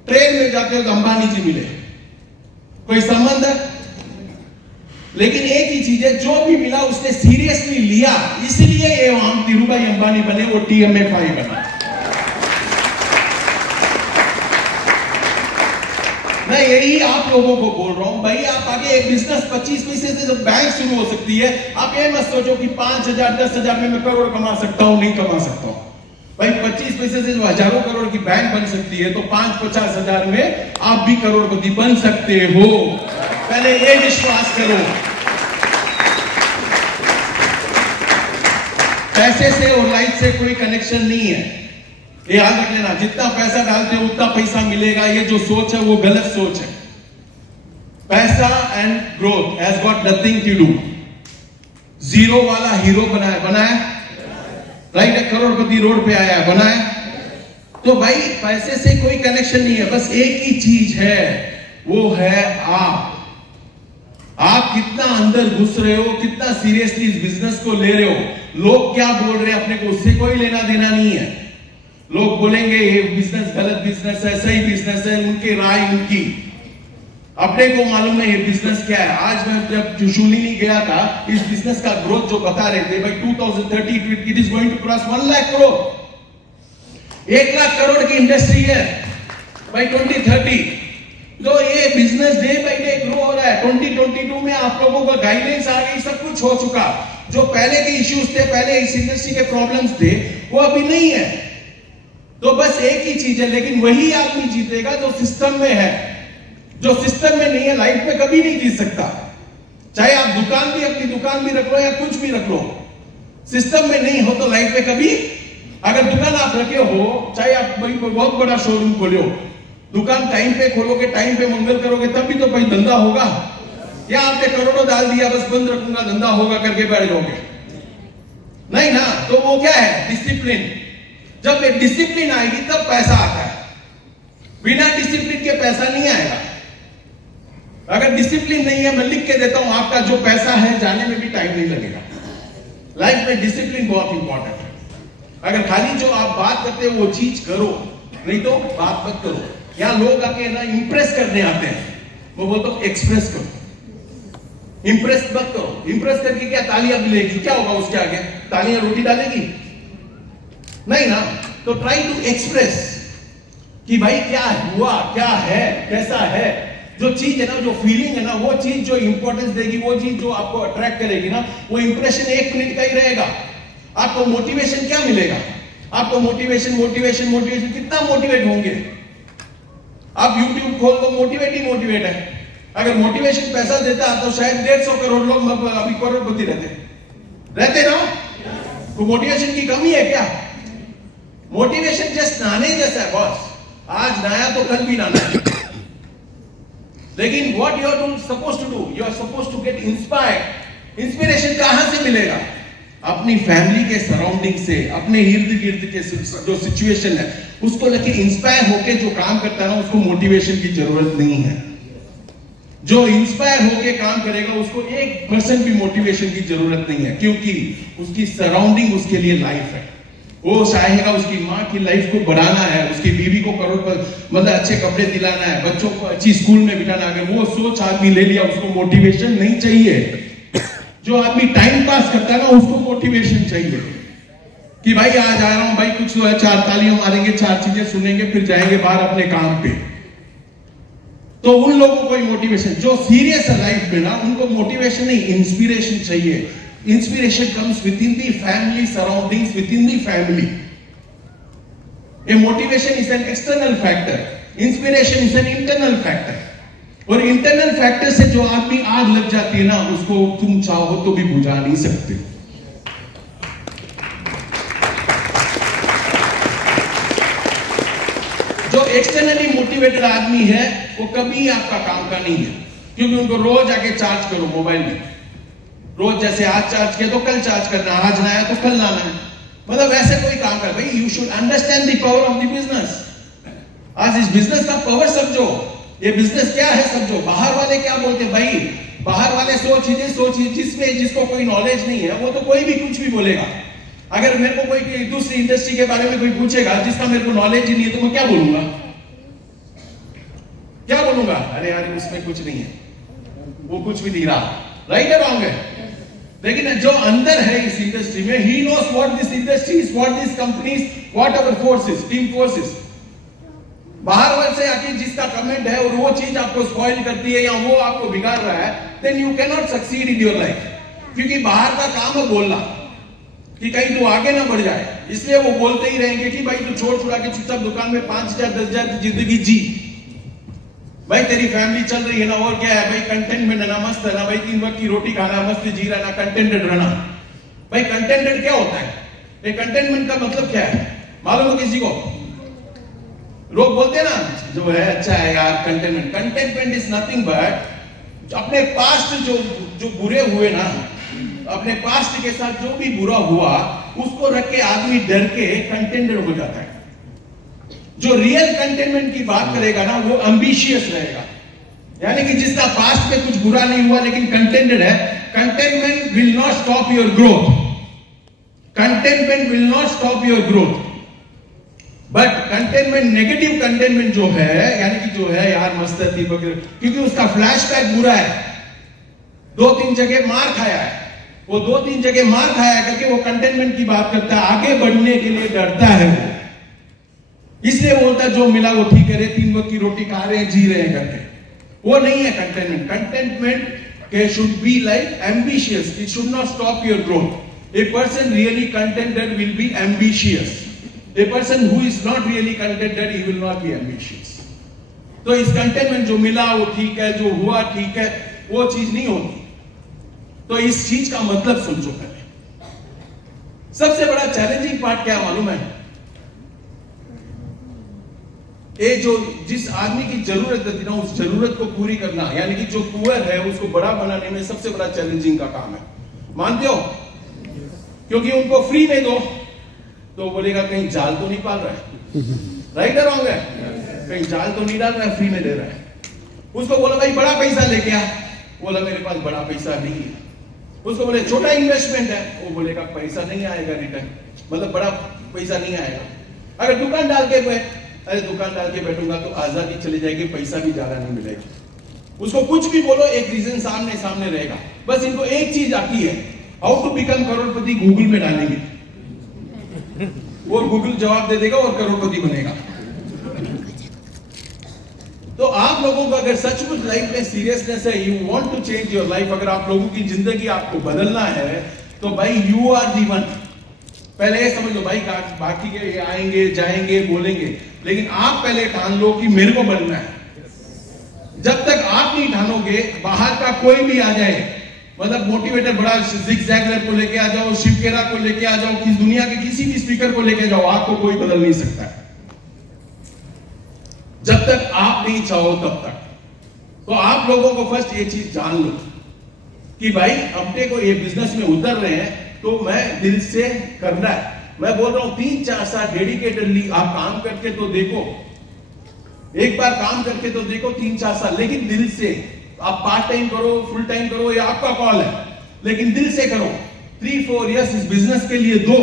ट्रेन में जाते हो तो अंबानी जी मिले, कोई संबंध है? लेकिन एक ही चीज है, जो भी मिला उसने सीरियसली लिया, इसलिए ये हम धीरूभाई अंबानी बने, वो TMF बना। मैं यही आप लोगों को बोल रहा हूं भाई, आप आगे एक बिजनेस 25 पैसे से जब बैंक शुरू हो सकती है, आप ये मत सोचो कि 5,000 10,000 में मैं करोड़ कमा सकता हूं, नहीं कमा सकता हूं भाई। 25 पैसे से जो हजारों करोड़ की बैंक बन सकती है, तो 5-50 हजार में आप भी करोड़पति बन सकते हो। पहले ये विश्वास करो। पैसे से और लाइफ से कोई कनेक्शन नहीं है, ये याद रख लेना। जितना पैसा डालते हो उतना पैसा मिलेगा, ये जो सोच है वो गलत सोच है। पैसा and growth has got nothing to do. Zero वाला हीरो बनाया राइट, करोड़पति रोड पे आया, बनाया। तो भाई पैसे से कोई कनेक्शन नहीं है, बस एक ही चीज है, वो है आप कितना अंदर घुस रहे हो, कितना सीरियसली इस बिजनेस को ले रहे हो। लोग क्या बोल रहे हैं अपने को, उससे कोई लेना देना नहीं है। लोग बोलेंगे ये बिजनेस गलत बिजनेस है, सही बिजनेस है, उनकी राय उनकी, अपने को मालूम है ये बिजनेस क्या है। आज मैं जब त्रिशूलिनी गया था, इस बिजनेस का ग्रोथ जो बता रहे थे भाई, 2030 it is going to cross 1 lakh crore, 1 lakh crore की इंडस्ट्री है भाई 2030। तो ये business day by day grow हो रहा है। 2022 में आप लोगों को गाइडेंस आ गई, सब कुछ हो चुका। जो पहले के इश्यूज थे, पहले इस इंडस्ट्री के प्रॉब्लम्स थे, वो अभी नहीं है। तो बस एक ही चीज है, लेकिन वही आदमी जीतेगा जो सिस्टम में है। जो सिस्टम में नहीं है लाइफ में कभी नहीं जीत सकता। चाहे आप दुकान भी, अपनी दुकान भी रख लो या कुछ भी रख लो, सिस्टम में नहीं हो तो लाइफ में कभी, अगर दुकान आप रखे हो, चाहे आप बहुत बड़ा शोरूम खोले हो, दुकान टाइम पे खोलोगे, टाइम पे मंगल करोगे, तब भी तो भाई धंधा होगा। या आपने करोड़ों डाल दिया, बस बंद रखूंगा धंधा होगा करके बैठ जाओगे, नहीं ना। तो वो क्या है? डिसिप्लिन। जब एक डिसिप्लिन आएगी तब पैसा आता है, बिना डिसिप्लिन के पैसा नहीं आएगा। अगर डिसिप्लिन नहीं है, मैं लिख के देता हूं, आपका जो पैसा है जाने में भी टाइम नहीं लगेगा। लाइफ में डिसिप्लिन बहुत इंपॉर्टेंट है। अगर खाली जो आप बात करते हो वो चीज करो, नहीं तो बात मत करो। यहाँ लोग आके ना इंप्रेस करने आते हैं, मैं बोलता हूँ एक्सप्रेस करो, इंप्रेस मत करो। इंप्रेस करके क्या तालियां मिलेगी, क्या होगा उसके आगे? तालियां रोटी डालेगी? नहीं ना। तो ट्राई टू एक्सप्रेस कि भाई क्या हुआ, क्या है, कैसा है। जो चीज है ना, जो फीलिंग है ना, वो चीज जो इंपॉर्टेंस देगी, वो चीज जो आपको अट्रैक्ट करेगी ना, वो इंप्रेशन 1 मिनट का ही रहेगा। आपको मोटिवेशन क्या मिलेगा? आपको मोटिवेशन कितना मोटिवेट होंगे आप? YouTube खोल दो, मोटिवेट ही मोटिवेट है। अगर मोटिवेशन पैसा देता तो शायद 150 करोड़ लोग अभी करोड़पति रहते ना। तो मोटिवेशन की कमी है क्या? मोटिवेशन जस्ट नहाने जैसा है बॉस। आज नहाया तो कल भी नहाना है। लेकिन what you are supposed to do, you are supposed to get inspired. Inspiration कहां से मिलेगा? अपनी फैमिली के सराउंडिंग से, अपने इर्द गिर्द के जो सिचुएशन है उसको लेके इंस्पायर होके जो काम करता है ना, उसको मोटिवेशन की जरूरत नहीं है। जो इंस्पायर होके काम करेगा उसको 1% भी मोटिवेशन की जरूरत नहीं है, क्योंकि उसकी सराउंडिंग उसके लिए लाइफ है। वो चाहेगा उसकी माँ की लाइफ को बढ़ाना है, उसकी बीवी को मतलब अच्छे कपड़े दिलाना है, बच्चों को अच्छी स्कूल में बिठाना। अगर वो सोच आदमी ले लिया, उसको मोटिवेशन नहीं चाहिए। जो आदमी टाइम पास करता है ना, उसको मोटिवेशन चाहिए कि भाई आज आ रहा हूं भाई, कुछ 4 तालियां मारेंगे, 4 चीजें सुनेंगे, फिर जाएंगे बाहर अपने काम पे। तो उन लोगों को मोटिवेशन, जो सीरियस है लाइफ में ना, उनको मोटिवेशन नहीं, इंस्पिरेशन चाहिए। Inspiration comes within the family surroundings, within the family. A motivation is an external factor. Inspiration is an internal factor. और internal factor से जो आदमी आग लग जाती है ना, उसको तुम चाहो तो भी बुझा नहीं सकते। जो एक्सटर्नली मोटिवेटेड आदमी है, वो कभी आपका काम का नहीं है, क्योंकि उनको रोज आके चार्ज करो मोबाइल में। रोज जैसे आज चार्ज किया तो कल चार्ज करना, आज लाया तो कल लाना है। मतलब ऐसे कोई काम कर भाई। You should understand the power of the business. आज इस बिजनेस का पावर समझो। ये बिजनेस क्या है समझो। बाहर वाले क्या बोलते भाई, बाहर वाले सोच जिसमें जिसको कोई नॉलेज नहीं है, वो तो कोई भी कुछ भी बोलेगा। अगर मेरे को कोई दूसरी इंडस्ट्री के बारे में कोई पूछेगा जिसका मेरे को नॉलेज ही नहीं है, तो मैं क्या बोलूंगा? क्या बोलूंगा? अरे यार उसमें कुछ नहीं है, वो कुछ भी नहीं रहा। राइट है, रॉन्ग है? लेकिन जो अंदर है इस इंडस्ट्री में, he knows what this industry is, what this companies, what our forces, team forces. बाहर वाले से आके जिसका कमेंट है और वो चीज आपको स्पॉइल करती है या वो आपको बिगाड़ रहा है, then you can not succeed in your life. क्योंकि बाहर का काम है बोलना कि कहीं तू आगे ना बढ़ जाए, इसलिए वो बोलते ही रहेंगे कि भाई तू छोड़ छुड़ा के चुपचाप दुकान में 5,000 10,000 की जिंदगी जी। भाई तेरी फैमिली चल रही है ना, और क्या है भाई, कंटेंटमेंट है ना, मस्त है ना भाई, 3 वक्त की रोटी खाना, मस्त जी रहना, कंटेंटेड रहना। भाई कंटेंटेड क्या होता है? ये कंटेंटमेंट का मतलब क्या है मालूम है किसी को? लोग बोलते हैं ना जो है अच्छा है यार containment. Containment is nothing but अपने पास्ट जो बुरे हुए ना, अपने पास्ट के साथ जो भी बुरा हुआ उसको रख के आदमी डर के कंटेंटेड हो जाता है। जो रियल कंटेनमेंट की बात करेगा ना, वो एम्बिशियस रहेगा। यानी कि जिसका पास्ट में कुछ बुरा नहीं हुआ लेकिन कंटेंटेड है। Containment will not stop your growth. Containment will not stop your growth. But containment, negative containment जो है, यानी कि जो है यार मस्त है क्योंकि उसका फ्लैशबैक बुरा है, 2-3 जगह मार खाया है, वो 2-3 जगह मार खाया है करके वो कंटेनमेंट की बात करता है। आगे बढ़ने के लिए डरता है वो, इसलिए बोलता है जो मिला वो ठीक है, 3 वक्त की रोटी खा रहे हैं, जी रहे हैं करके। वो नहीं है containment. Containment should be like ambitious, it should not stop your growth. A person really contented will be ambitious. A person who is not really contented, he will not be ambitious. तो इस कंटेनमेंट जो मिला वो ठीक है, जो हुआ ठीक है, वो चीज नहीं होती। तो इस चीज का मतलब समझो पहले। सबसे बड़ा चैलेंजिंग पार्ट क्या मालूम है? ये जो जिस आदमी की जरूरत है ना, उस जरूरत को पूरी करना, यानी कि जो पुअर है उसको बड़ा बनाने में सबसे बड़ा चैलेंजिंग का काम है। मानते हो? क्योंकि उनको फ्री में दो तो बोलेगा कहीं जाल तो नहीं पाल रहा है, राइट है रॉन्ग है? कहीं जाल तो नहीं डाल रहा है, फ्री में दे रहा है। उसको बोला भाई बड़ा पैसा लेके आ, बोला मेरे पास बड़ा पैसा नहीं है। उसको बोले छोटा इन्वेस्टमेंट है, वो बोलेगा पैसा नहीं आएगा रिटर्न, मतलब बड़ा पैसा नहीं आएगा। अगर दुकान डाल के अरे दुकान डाल के बैठूंगा तो आजादी चली जाएगी, पैसा भी ज्यादा नहीं मिलेगा। उसको कुछ भी बोलो, एक रीजन सामने सामने रहेगा। बस इनको एक चीज आती है, हाउ टू बिकम करोड़पति, गूगल में डालेंगे और गूगल जवाब दे देगा और करोड़पति बनेगा। तो आप लोगों को अगर सचमुच लाइफ में सीरियसनेस है, you want to change your life, अगर आप लोगों की जिंदगी आपको बदलना है, तो भाई यू आर दी वन। पहले ये समझ लो भाई, बाकी के आएंगे जाएंगे बोलेंगे, लेकिन आप पहले ठान लो कि मेरे को बनना है। जब तक आप नहीं ठानोगे, बाहर का कोई भी आ जाए, मतलब मोटिवेटर बड़ा जिग जैगलर को लेके आ जाओ, शिव खेरा को लेके आ जाओ, किस दुनिया के किसी भी स्पीकर को लेके जाओ, आपको कोई बदल नहीं सकता है जब तक आप नहीं चाहो तब तक। तो आप लोगों को फर्स्ट ये चीज जान लो कि भाई अपने को ये बिजनेस में उतर रहे हैं तो मैं दिल से करना है। मैं बोल रहा हूं 3-4 साल डेडिकेटेडली आप काम करके तो देखो, एक बार काम करके तो देखो 3-4 साल, लेकिन दिल से। आप पार्ट टाइम करो, फुल टाइम करो, ये आपका कॉल है, लेकिन दिल से करो। 3-4 इयर्स इस बिजनेस के लिए दो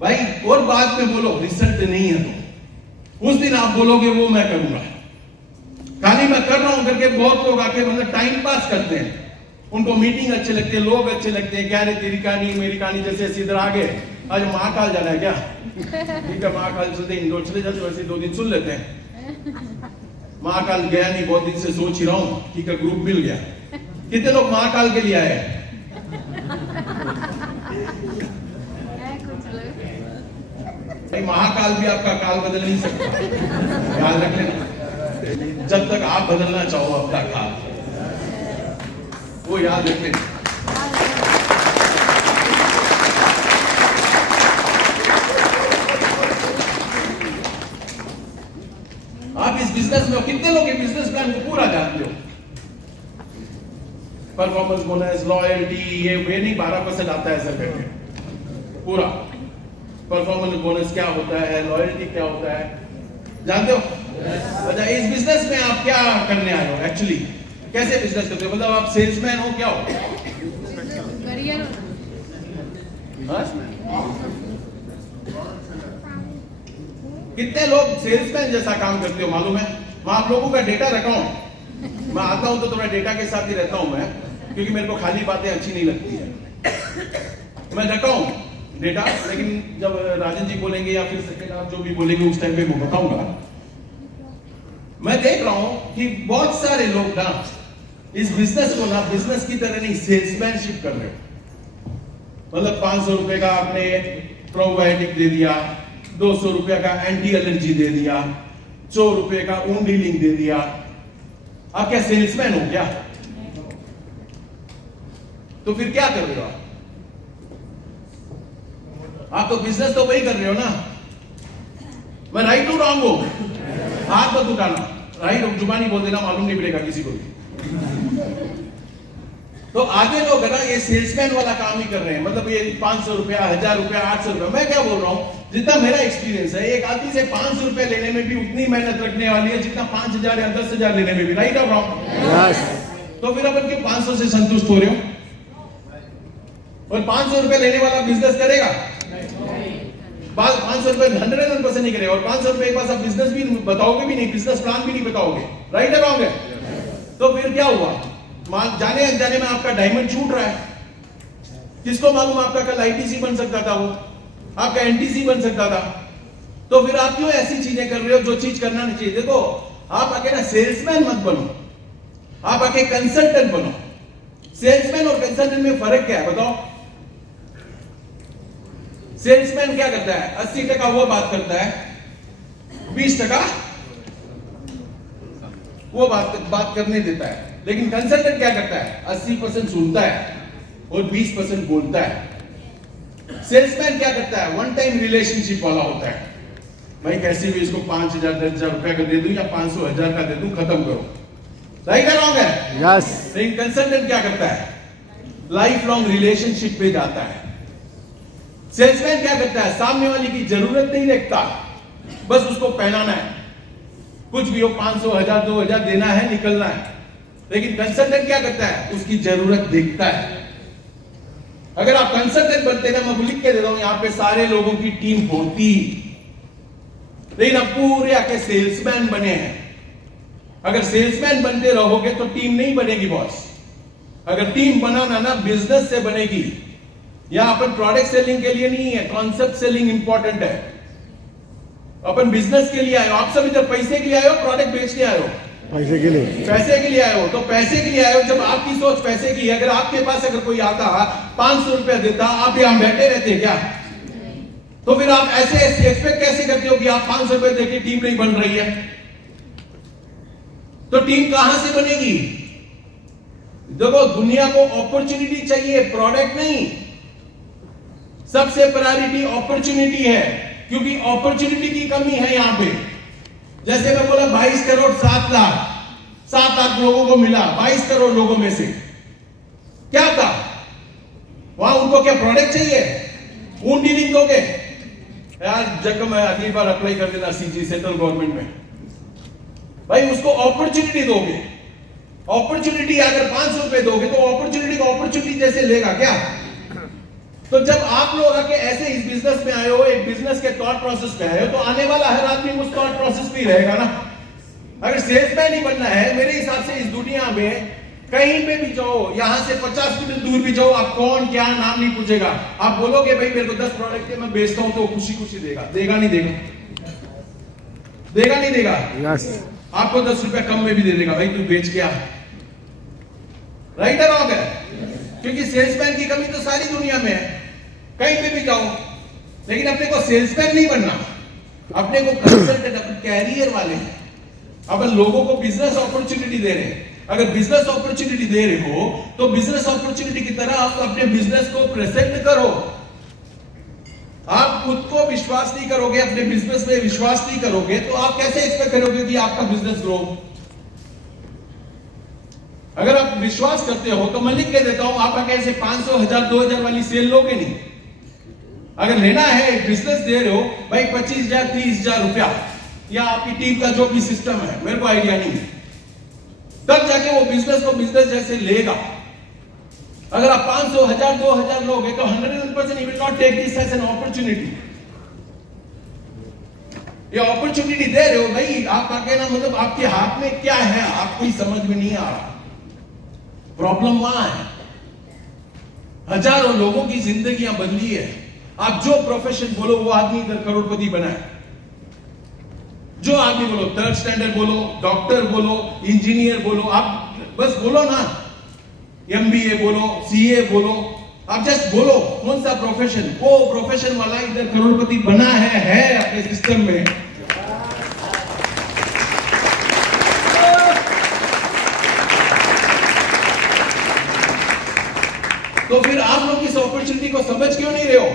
भाई, और बाद में बोलो रिजल्ट नहीं है तो उस दिन आप बोलोगे वो मैं करूंगा। खाली मैं कर रहा हूं करके बहुत लोग आके मतलब टाइम पास करते हैं, उनको मीटिंग अच्छे लगते हैं, लोग अच्छे लगते हैं, क्या रे तेरी कहानी मेरी कहानी, जैसे ऐसे इधर आ गए, आज महाकाल जाना है क्या, ठीक है महाकाल चलते हैं, इंदौर चले जाते, वैसे 2 दिन सुन लेते हैं। महाकाल गया नहीं, बहुत दिन से सोच ही रहा हूं, ठीक है ग्रुप मिल गया। कितने लोग महाकाल के लिए आए? भाई महाकाल भी आपका काल बदल नहीं सकता, याद रख लेना। जब तक आप बदलना चाहो अपना काल, वो याद रख लेना। आप इस बिजनेस में कितने लोग बिजनेस प्लान को पूरा जानते हो? परफॉर्मेंस बोनस, लॉयल्टी, ये नहीं 12% आता है सर करके पूरा। परफॉर्मेंस बोनस क्या होता है, लॉयल्टी क्या होता है, जानते हो? अच्छा, इस बिजनेस में आप क्या करने आए हो एक्चुअली? कैसे बिजनेस करते हो? मतलब आप सेल्समैन हो, क्या हो? कितने लोग सेल्समैन जैसा काम करते हो मालूम है? मैं आप लोगों का डेटा रखा हूं, मैं आता हूं तो थोड़ा डेटा के साथ ही रहता हूं मैं, क्योंकि मेरे को खाली बातें अच्छी नहीं लगती है। मैं रखा हूं डेटा, लेकिन जब राजन जी बोलेंगे या फिर सेकंड आप जो भी बोलेंगे उस टाइम पे मैं बताऊंगा। मैं देख रहा हूं कि बहुत सारे लोग ना इस बिजनेस को ना बिजनेस की तरह नहीं सेल्समैनशिप कर रहे हो। मतलब 500 रुपए का आपने प्रोबायोटिक दे दिया, 200 रुपए का एंटी एलर्जी दे दिया, 100 रुपए का ऊन डीलिंग दे दिया। आप क्या सेल्समैन हो क्या? तो फिर क्या कर रहे हो आप तो बिजनेस तो वही कर रहे हो ना। मैं राइट हूं रॉन्ग हूं? हाथ मत उठाना, राइट हो जुबानी बोल देना, मालूम नहीं पड़ेगा किसी को भी। तो आगे लोग है ना ये सेल्समैन वाला काम ही कर रहे हैं, मतलब ये 500 रुपया, 1000 रुपया, 800 रुपया। मैं क्या बोल रहा हूं, जितना मेरा एक्सपीरियंस है, एक आदमी से 500 रुपया लेने में भी उतनी मेहनत रखने वाली है जितना 5000 या 10000 लेने में भी। राइट और रॉन्ग? यस। तो फिर अपन के 500 से संतुष्ट हो रहे हो और 500 रुपया लेने वाला बिजनेस करेगा? 500 रुपए 100% नहीं करेगा, और 500 रुपए के पास आप बिजनेस भी बताओगे भी नहीं, बिजनेस प्लान भी नहीं बताओगे। राइट है रॉन्ग है? तो फिर क्या हुआ? जाने अनजाने में आपका डायमंड छूट रहा है। किसको मालूम आपका कल आईटीसी बन सकता था, वो आपका एनटीसी बन सकता था। तो फिर आप क्यों ऐसी चीजें कर रहे हो जो चीज करना नहीं चाहिए? देखो, आप आके ना सेल्समैन मत बनो, आप आके कंसल्टेंट बनो। सेल्समैन और कंसल्टेंट में फर्क क्या है बताओ? सेल्समैन क्या करता है? 80% वो बात करता है, 20% वो बात करने देता है। लेकिन कंसल्टेंट क्या करता है? 80% सुनता है और 20% बोलता है। सेल्समैन क्या करता है? वन टाइम रिलेशनशिप वाला होता है। भाई कैसे भी इसको 5000 10,000 रुपया का दे दूं या 500 1000 का दे दूं, खत्म करो। राइट है रॉन्ग है? यस। लेकिन कंसल्टेंट क्या करता है? लाइफ लॉन्ग रिलेशनशिप पे जाता है। सेल्समैन क्या करता है? सामने वाले की जरूरत नहीं देखता, बस उसको पहनाना है। कुछ भी हो, 500 1000 2000 देना है, निकलना है। लेकिन कंसल्टेंट क्या करता है? उसकी जरूरत देखता है। अगर आप कंसल्टेंट बनते ना, मैं लिख के देता हूं, यहां पे सारे लोगों की टीम होती, लेकिन अब पूरे आके सेल्समैन बने हैं। अगर सेल्समैन बनते रहोगे तो टीम नहीं बनेगी बॉस। अगर टीम बनाना ना बिजनेस से बनेगी। यहां अपन प्रोडक्ट सेलिंग के लिए नहीं है, कॉन्सेप्ट सेलिंग इंपॉर्टेंट है। अपन बिजनेस के लिए आए हो। आप सब इधर पैसे के लिए आए हो, प्रोडक्ट बेचने आए हो? पैसे के लिए आए हो। तो पैसे के लिए आए हो। जब आपकी सोच पैसे की है, अगर आपके पास अगर कोई आता 500 रुपया देता, आप यहां बैठे रहते क्या? तो फिर आप ऐसे एक्सपेक्ट कैसे करते हो कि आप 500 रुपए देके टीम नहीं बन रही है? तो टीम कहां से बनेगी? देखो, दुनिया को अपॉर्चुनिटी चाहिए, प्रोडक्ट नहीं। सबसे प्रायोरिटी अपॉर्चुनिटी है, क्योंकि अपॉर्चुनिटी की कमी है यहां पे। जैसे मैं बोला 22 करोड़ 7 लाख लोगों को मिला। 22 करोड़ लोगों में से क्या था वहां? उनको क्या प्रोडक्ट चाहिए? ऊन डीलिंग दोगे यार? जब मैं अगली बार अप्लाई कर देना सीजी सेंट्रल गवर्नमेंट में, भाई उसको अपॉर्चुनिटी दोगे। अपॉर्चुनिटी अगर 500 रुपए दोगे तो अपॉर्चुनिटी को अपॉर्चुनिटी जैसे लेगा क्या? तो जब आप लोग आके ऐसे इस बिजनेस में आए हो, एक बिजनेस के थॉट प्रोसेस पे आए हो, तो आने वाला हर आदमी उस थॉट प्रोसेस पे ही रहेगा ना। अगर सेल्समैन ही बनना है, मेरे हिसाब से इस दुनिया में कहीं पे भी जाओ, यहां से 50 मीटर दूर भी जाओ, आप कौन क्या नाम नहीं पूछेगा। आप बोलोगे भाई मेरे को 10 प्रोडक्ट है, मैं बेचता हूं, तो खुशी खुशी देगा। देगा नहीं देगा? देगा नहीं देगा? yes. आपको 10 रुपया कम में भी दे देगा, भाई तू बेच के आ। राइट रॉन्ग है? क्योंकि सेल्समैन की कमी तो सारी दुनिया में है, कहीं पे भी जाओ। लेकिन अपने को सेल्समैन नहीं बनना, अपने को कंसल्टेंट, अपने कैरियर वाले हैं। अपन लोगों को बिजनेस अपॉर्चुनिटी दे रहे हैं। अगर बिजनेस अपॉर्चुनिटी दे रहे हो तो बिजनेस अपॉर्चुनिटी की तरह आप अपने बिजनेस को प्रेजेंट करो। आप खुद को विश्वास नहीं करोगे, अपने बिजनेस में विश्वास नहीं करोगे, तो आप कैसे एक्सपेक्ट करोगे कि आपका बिजनेस ग्रो? अगर आप विश्वास करते हो तो मैं लिख के देता हूं, आप कैसे 500, 1000, 2000 वाली सेल लोगे नहीं। अगर लेना है, बिजनेस दे रहे हो भाई 25,000, 30,000 रुपया, या आपकी टीम का जो भी सिस्टम है, मेरे को आइडिया नहीं है, तब जाके वो बिजनेस को बिजनेस जैसे लेगा। अगर आप 500, 1000, 2000 लोगे तो 100% he will not take this as an opportunity. ये अपॉर्चुनिटी दे रहे हो भाई, आप आके ना, मतलब आपके हाथ में क्या है आपको ही समझ में नहीं आ रहा। प्रॉब्लम वहां है। हजारों लोगों की जिंदगियां बदली है। आप जो प्रोफेशन बोलो वो आदमी इधर करोड़पति बना है। जो आदमी बोलो, 3rd स्टैंडर्ड बोलो, डॉक्टर बोलो, इंजीनियर बोलो, आप बस बोलो ना, MBA बोलो, CA बोलो, आप जस्ट बोलो कौन सा प्रोफेशन, वो प्रोफेशन वाला इधर करोड़पति बना है अपने सिस्टम में। तो फिर आप लोग इस अपॉर्चुनिटी को समझ क्यों नहीं रहे हो?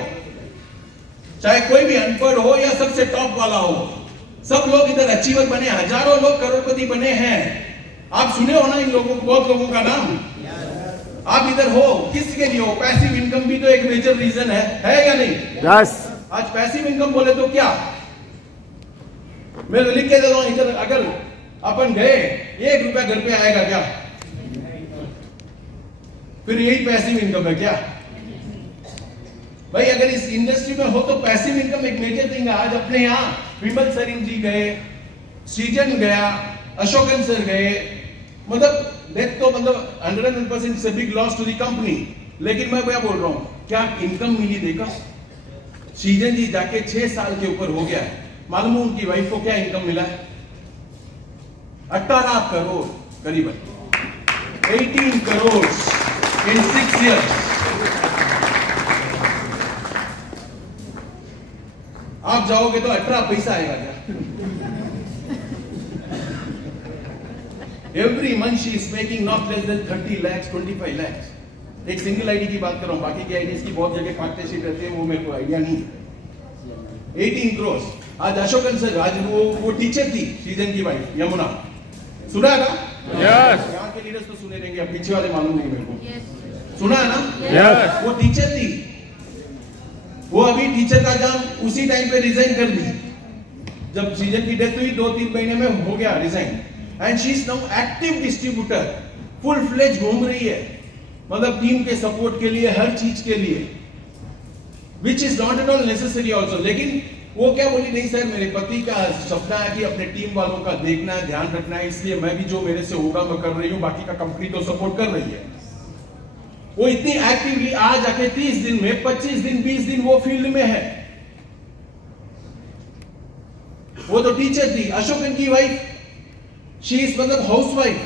चाहे कोई भी अनपढ़ हो या सबसे टॉप वाला हो, सब लोग इधर अचीवर बने, हजारों लोग करोड़पति बने हैं। आप सुने हो ना इन लोगों, बहुत लोगों का नाम। आप इधर हो किसके लिए हो? पैसिव इनकम भी तो एक मेजर रीजन है या नहीं? यस। आज पैसिव इनकम बोले तो क्या, मैं लिख के दे रहा हूं इधर, अगर अपन गए 1 रुपया घर पे आएगा क्या? फिर यही पैसिव इनकम है क्या? भाई अगर इस इंडस्ट्री में हो तो पैसिव इनकम एक मेजर थिंग है। आज अपने यहाँ विमल सरीन जी गए, सृजन गया, अशोकन सर गए, मतलब डेथ तो मतलब 100% से big loss to the company. लेकिन मैं क्या बोल रहा हूं, क्या इनकम मिली देखा? सृजन जी जाके 6 साल के ऊपर हो गया है, मालूम है उनकी वाइफ को क्या इनकम मिला है? 18 करोड़ करीबन, 18 करोड़ इन 6 years। आप जाओगे तो 18 पैसा आएगा क्या? Every month she is making not less than 30 lakhs, 25 lakhs। एक सिंगल आईडी की बात कर रहा हूं, बाकी की आईडीज की बहुत जगह पार्टनरशिप रहते हैं, वो मेरे को आइडिया नहीं है। 18 करोड़। आज अशोकन सर, आज वो टीचर थी, सीजन की वाइफ यमुना, सुना है ना? यस। यहाँ के लीडर्स तो सुने रहेंगे, अब पीछे वाले मालूम नहीं मेरे को। सुना है ना? यस। वो टीचर थी, वो अभी टीचर का काम उसी टाइम पे रिजाइन कर दी, जब सीजन की डेथ हुई 2-3 महीने में हो गया resign. And she is now active distributor, full fledge घूम रही है, मतलब टीम के सपोर्ट के लिए, हर चीज के लिए, which is not at all necessary also. लेकिन वो क्या बोली, नहीं सर मेरे पति का सपना है कि अपने टीम वालों का देखना है, ध्यान रखना है, इसलिए मैं भी जो मेरे से होगा मैं कर रही हूं, बाकी का कंपनी तो सपोर्ट कर रही है। वो इतनी एक्टिवली आज आके 30 दिन में 25 दिन 20 दिन वो फील्ड में है। वो तो टीचर थी। अशोकन की वाइफ, शी इज मतलब हाउस वाइफ,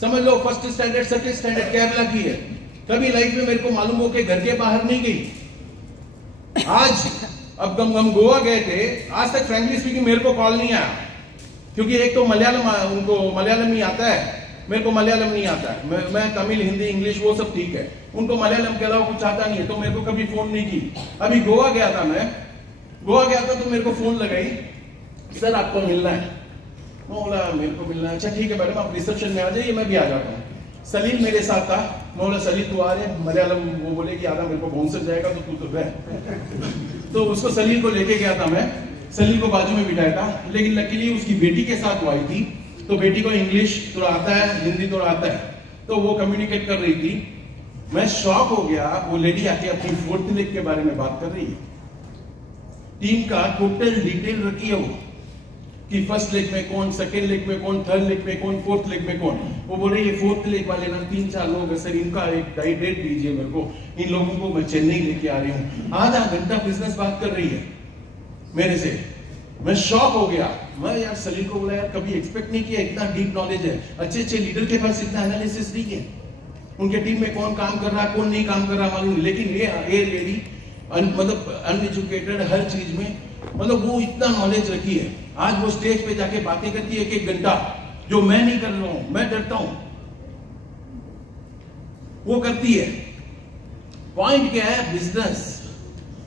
समझ लो first standard second standard Kerala की है। कभी लाइफ में मेरे को मालूम हो कि घर के बाहर नहीं गई। आज अब हम गोवा गए थे, आज तक फ्रैंकली स्पीकिंग मेरे को कॉल नहीं आया, क्योंकि एक तो मलयालम, उनको मलयालम ही आता है, मेरे को मलयालम नहीं आता है। मैं तमिल हिंदी इंग्लिश वो सब ठीक है, उनको मलयालम के अलावा कुछ आता नहीं है, तो मेरे को कभी फोन नहीं की। अभी गोवा गया था, मैं गोवा गया था तो मेरे को फोन लगाई, सर आपको मिलना है। मैं बोला मेरे को मिलना है, अच्छा ठीक है मैडम आप रिसेप्शन में आ जाइए, मैं भी आ जाता हूँ। सलील मेरे साथ था, मैं बोला सलील तू आ रहे, मलयालम वो बोले कि आधा मेरे को बाउंसर जाएगा तो तू तो रह। तो उसको सलील को लेके गया था मैं, सलील को बाजू में बिठाया था, लेकिन लकीली उसकी बेटी के साथ वो आई थी, तो बेटी को इंग्लिश थोड़ा आता है, हिंदी थोड़ा आता है, तो वो कम्युनिकेट कर रही थी। मैं शॉक हो गया, वो लेडी आके अपनी 4th लेग के बारे में बात कर रही है। टीम का टोटल डिटेल रखी है वो, कि फर्स्ट लेग में कौन, सेकेंड लेग में कौन, थर्ड लेग में कौन, 4th लेग में कौन। वो बोल रही है 4th लेग वाले ना 3-4 लोग है सर, इनका एक डेट दीजिए मेरे को, इन लोगों को मैं चेन्नई लेके आ रही हूँ। आधा घंटा बिजनेस बात कर रही है मेरे से। मैं शॉक हो गया। मैं यार सलील को बोला यार कभी एक्सपेक्ट नहीं किया इतना डीप नॉलेज है, अच्छे अच्छे लीडर के पास इतना एनालिसिस नहीं है, उनके टीम में कौन काम कर रहा है कौन नहीं काम कर रहा मालूम नहीं। लेकिन ये लेडी मतलब अनएजुकेटेड हर चीज में, मतलब वो इतना नॉलेज रखी है। आज वो स्टेज पे जाके बातें करती है 1 घंटा, जो मैं नहीं कर रहा हूं, मैं डरता हूं, वो करती है। पॉइंट क्या है, बिजनेस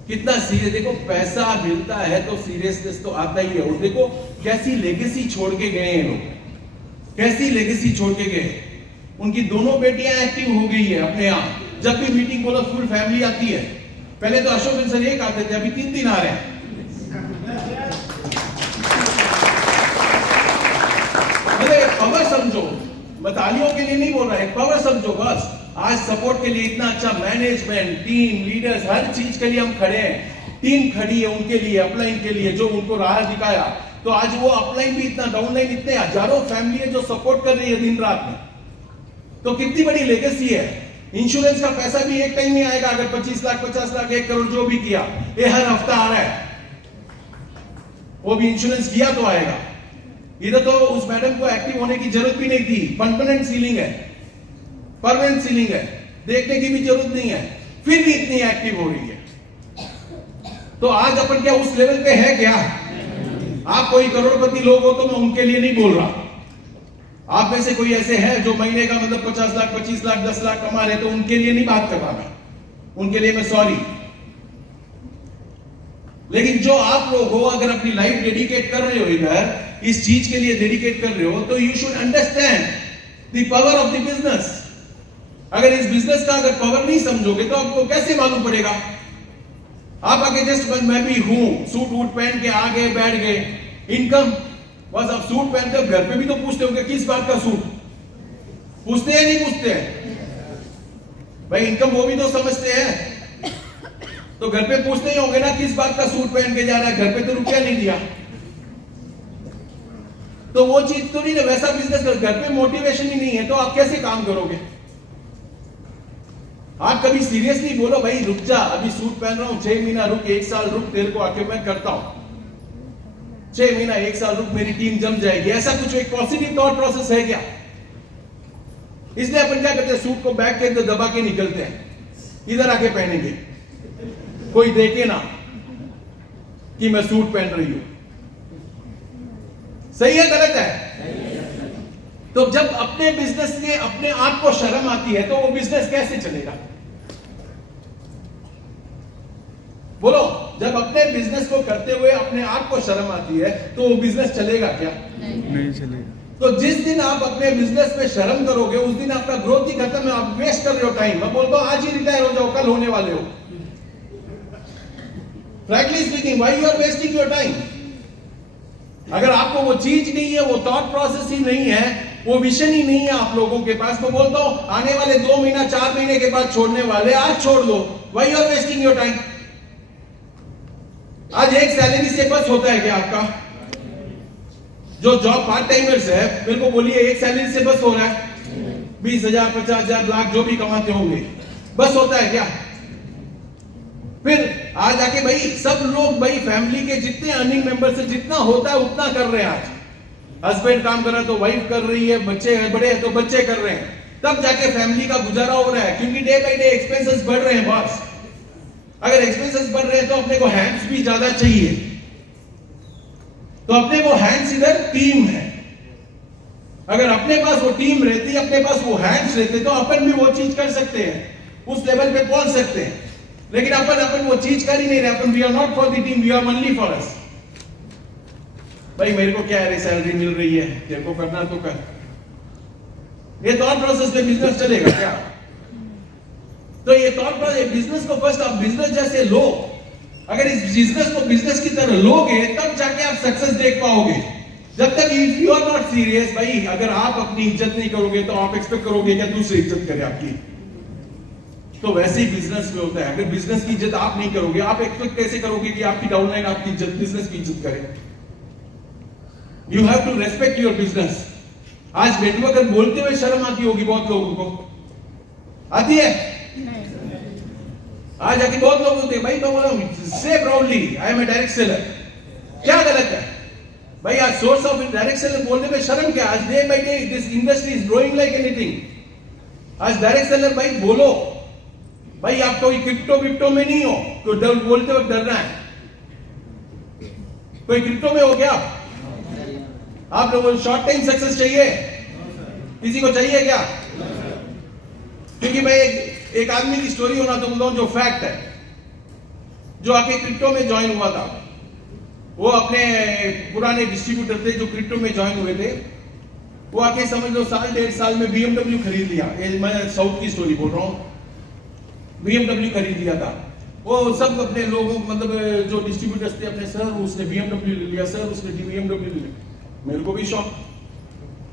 कितना सीरियस, देखो पैसा मिलता है तो सीरियसनेस तो आता ही है। और देखो कैसी लेगेसी छोड़ के गए हैं लोग, कैसी लेगेसी छोड़ के गए। उनकी दोनों बेटियां एक्टिव हो गई है अपने आप, जब भी मीटिंग बोलो फुल फैमिली आती है। पहले तो अशोक सर एक आते थे, अभी 3 आ रहे हैं। पावर समझो, तालियों के लिए नहीं बोल रहा है, पावर समझो बस। आज सपोर्ट के लिए इतना अच्छा मैनेजमेंट, टीम, लीडर्स, हर चीज के लिए हम खड़े हैं। टीम खड़ी है उनके लिए, अपलाइन के लिए, जो उनको राह दिखाया। तो आज वो अपलाइन भी इतना, डाउनलाइन इतने हजारों फैमिली है जो सपोर्ट कर रही है दिन रात में। तो कितनी बड़ी लेगेसी है। इंश्योरेंस का पैसा भी एक टाइम में आएगा, अगर 25 लाख 50 लाख 1 करोड़ जो भी किया, ये हर हफ्ता आ रहा है। वो भी इंश्योरेंस किया तो आएगा। इधर तो उस मैडम को एक्टिव होने की जरूरत भी नहीं थी, परमानेंट सीलिंग है, परमानेंट सीलिंग है, देखने की भी जरूरत नहीं है, फिर भी इतनी एक्टिव हो रही है। तो आज अपन क्या उस लेवल पे है क्या? आप कोई करोड़पति लोग हो तो मैं उनके लिए नहीं बोल रहा। आप में से कोई ऐसे हैं जो महीने का मतलब 50 लाख 25 लाख 10 लाख कमा रहे, तो उनके लिए नहीं बात कर रहा मैं, उनके लिए मैं सॉरी। लेकिन जो आप लोग हो, अगर अपनी लाइफ डेडिकेट कर रहे हो, इधर इस चीज के लिए डेडिकेट कर रहे हो, तो you should understand the power of the business. अगर इस बिजनेस का अगर पावर नहीं समझोगे तो आपको कैसे मालूम पड़ेगा? आप आगे जस्ट मैं भी हूं, सूट वूट पहन के आ गए, बैठ गए, इनकम बस। आप सूट पहनते हो, घर पे भी तो पूछते होंगे किस बात का सूट, पूछते हैं नहीं पूछते हैं भाई? इनकम वो भी तो समझते हैं, तो घर पे पूछते ही होंगे ना किस बात का सूट पहन के जा रहा है, घर पे तो रुपया नहीं दिया। तो वो चीज तो नहीं ना, वैसा बिजनेस कर, घर पे मोटिवेशन ही नहीं है तो आप कैसे काम करोगे? आप कभी सीरियसली बोलो भाई रुक जा, अभी सूट पहन रहा हूं, 6 महीना रुक, 1 साल रुक, तेरे को आके मैं करता हूं, 6 महीना 1 साल रुक, मेरी टीम जम जाएगी। ऐसा कुछ एक पॉजिटिव थॉट प्रोसेस है क्या? इसलिए अपन क्या करते हैं, सूट को बैक के अंदर दबा के निकलते हैं, इधर आके पहनेंगे, कोई देखे ना कि मैं सूट पहन रही हूं। सही है गलत है? तो जब अपने बिजनेस में अपने आप को शर्म आती है तो वो बिजनेस कैसे चलेगा? बोलो, जब अपने बिजनेस को करते हुए अपने आप को शर्म आती है तो वो बिजनेस चलेगा क्या? नहीं चलेगा। तो जिस दिन आप अपने बिजनेस में शर्म करोगे उस दिन आपका ग्रोथ ही खत्म है, आप वेस्ट कर रहे हो टाइम। मैं बोलता हूं आज ही रिटायर हो जाओ, कल होने वाले हो। Frankly speaking, why you are wasting your time? अगर आपको वो चीज नहीं है, वो थॉट प्रोसेस ही नहीं है, वो विजन ही नहीं है आप लोगों के पास, तो बोलता हूं आने वाले 2 महीना 4 महीने के बाद छोड़ने वाले, आज छोड़ दो। Why you are wasting your time? आज एक सैलरी से बस होता है क्या आपका? जो जॉब पार्ट टाइमर्स है, मेरे को बोलिए, एक सैलरी से बस हो रहा है? 20,000, 50,000, लाख जो भी कमाते होंगे, बस होता है क्या? फिर आज आके भाई सब लोग भाई फैमिली के जितने अर्निंग मेंबर से जितना होता है उतना कर रहे हैं। आज हस्बैंड काम कर रहा है तो वाइफ कर रही है, बच्चे बड़े हैं तो बच्चे कर रहे हैं, तब जाके फैमिली का गुजारा हो रहा है। क्योंकि डे बाय डे एक्सपेंसेस बढ़ रहे हैं बॉस। अगर एक्सपेंसेस बढ़ रहे हैं तो अपने को हैंड्स भी ज्यादा चाहिए, तो अपने को हैंड्स इधर टीम है। अगर अपने पास वो टीम रहती, अपने पास वो हैंड्स रहते, तो अपन भी वो चीज कर सकते हैं, उस लेवल पे पहुंच सकते हैं। लेकिन अपन वो चीज कर ही नहीं रहे। अपन we are not for the team, we are only for us. भाई मेरे को क्या है, सैलरी मिल रही है, तेरे को करना तो कर। ये थॉट प्रोसेस में बिजनेस चलेगा क्या? तो ये थॉट प्रोसेस, बिजनेस को फर्स्ट आप बिजनेस जैसे लो। अगर इस बिजनेस को बिजनेस की तरह लोगे तब जाके आप सक्सेस देख पाओगे। जब तक if you are not serious, भाई अगर आप अपनी इज्जत नहीं करोगे तो आप एक्सपेक्ट करोगे क्या दूसरे इज्जत करे आपकी? तो वैसे ही बिजनेस में होता है। अगर बिजनेस की इज्जत आप नहीं करोगे, आप एक्सपेक्ट कैसे करोगे कि आपकी डाउनलाइन आपकी इज्जत, बिजनेस की इज्जत करे? You have to respect your business. आज नेटवर्क बोलते हुए शर्म आती होगी बहुत लोगों को, आती है? आज आके बहुत लोग होते हैं, भाई मैं बोला से proudly I am a direct seller. क्या गलत है भाई? आज सोर्स ऑफ डायरेक्ट सेलर बोलने में शर्म क्या? आज day by day this industry is growing like anything. आज डायरेक्ट सेलर भाई बोलो। भाई आप कोई क्रिप्टो में नहीं हो तो बोलते वक्त डरना है? कोई क्रिप्टो में हो क्या? आप लोगों को शॉर्ट टाइम सक्सेस चाहिए? किसी को चाहिए क्या? क्योंकि मैं एक आदमी की स्टोरी होना तो बोलता हूं, जो फैक्ट है, जो आके क्रिप्टो में ज्वाइन हुआ था। वो अपने पुराने डिस्ट्रीब्यूटर थे जो क्रिप्टो में ज्वाइन हुए थे, वो आके समझ लो साल 1.5 साल में BMW खरीद लिया। मैं साउथ की स्टोरी बोल रहा हूं। BMW खरीद लिया था वो। सब अपने लोगों, मतलब जो डिस्ट्रीब्यूटर्स थे अपने, सर उसने BMW ले लिया, सर उसने BMW ले लिया। मेरे को भी शौक।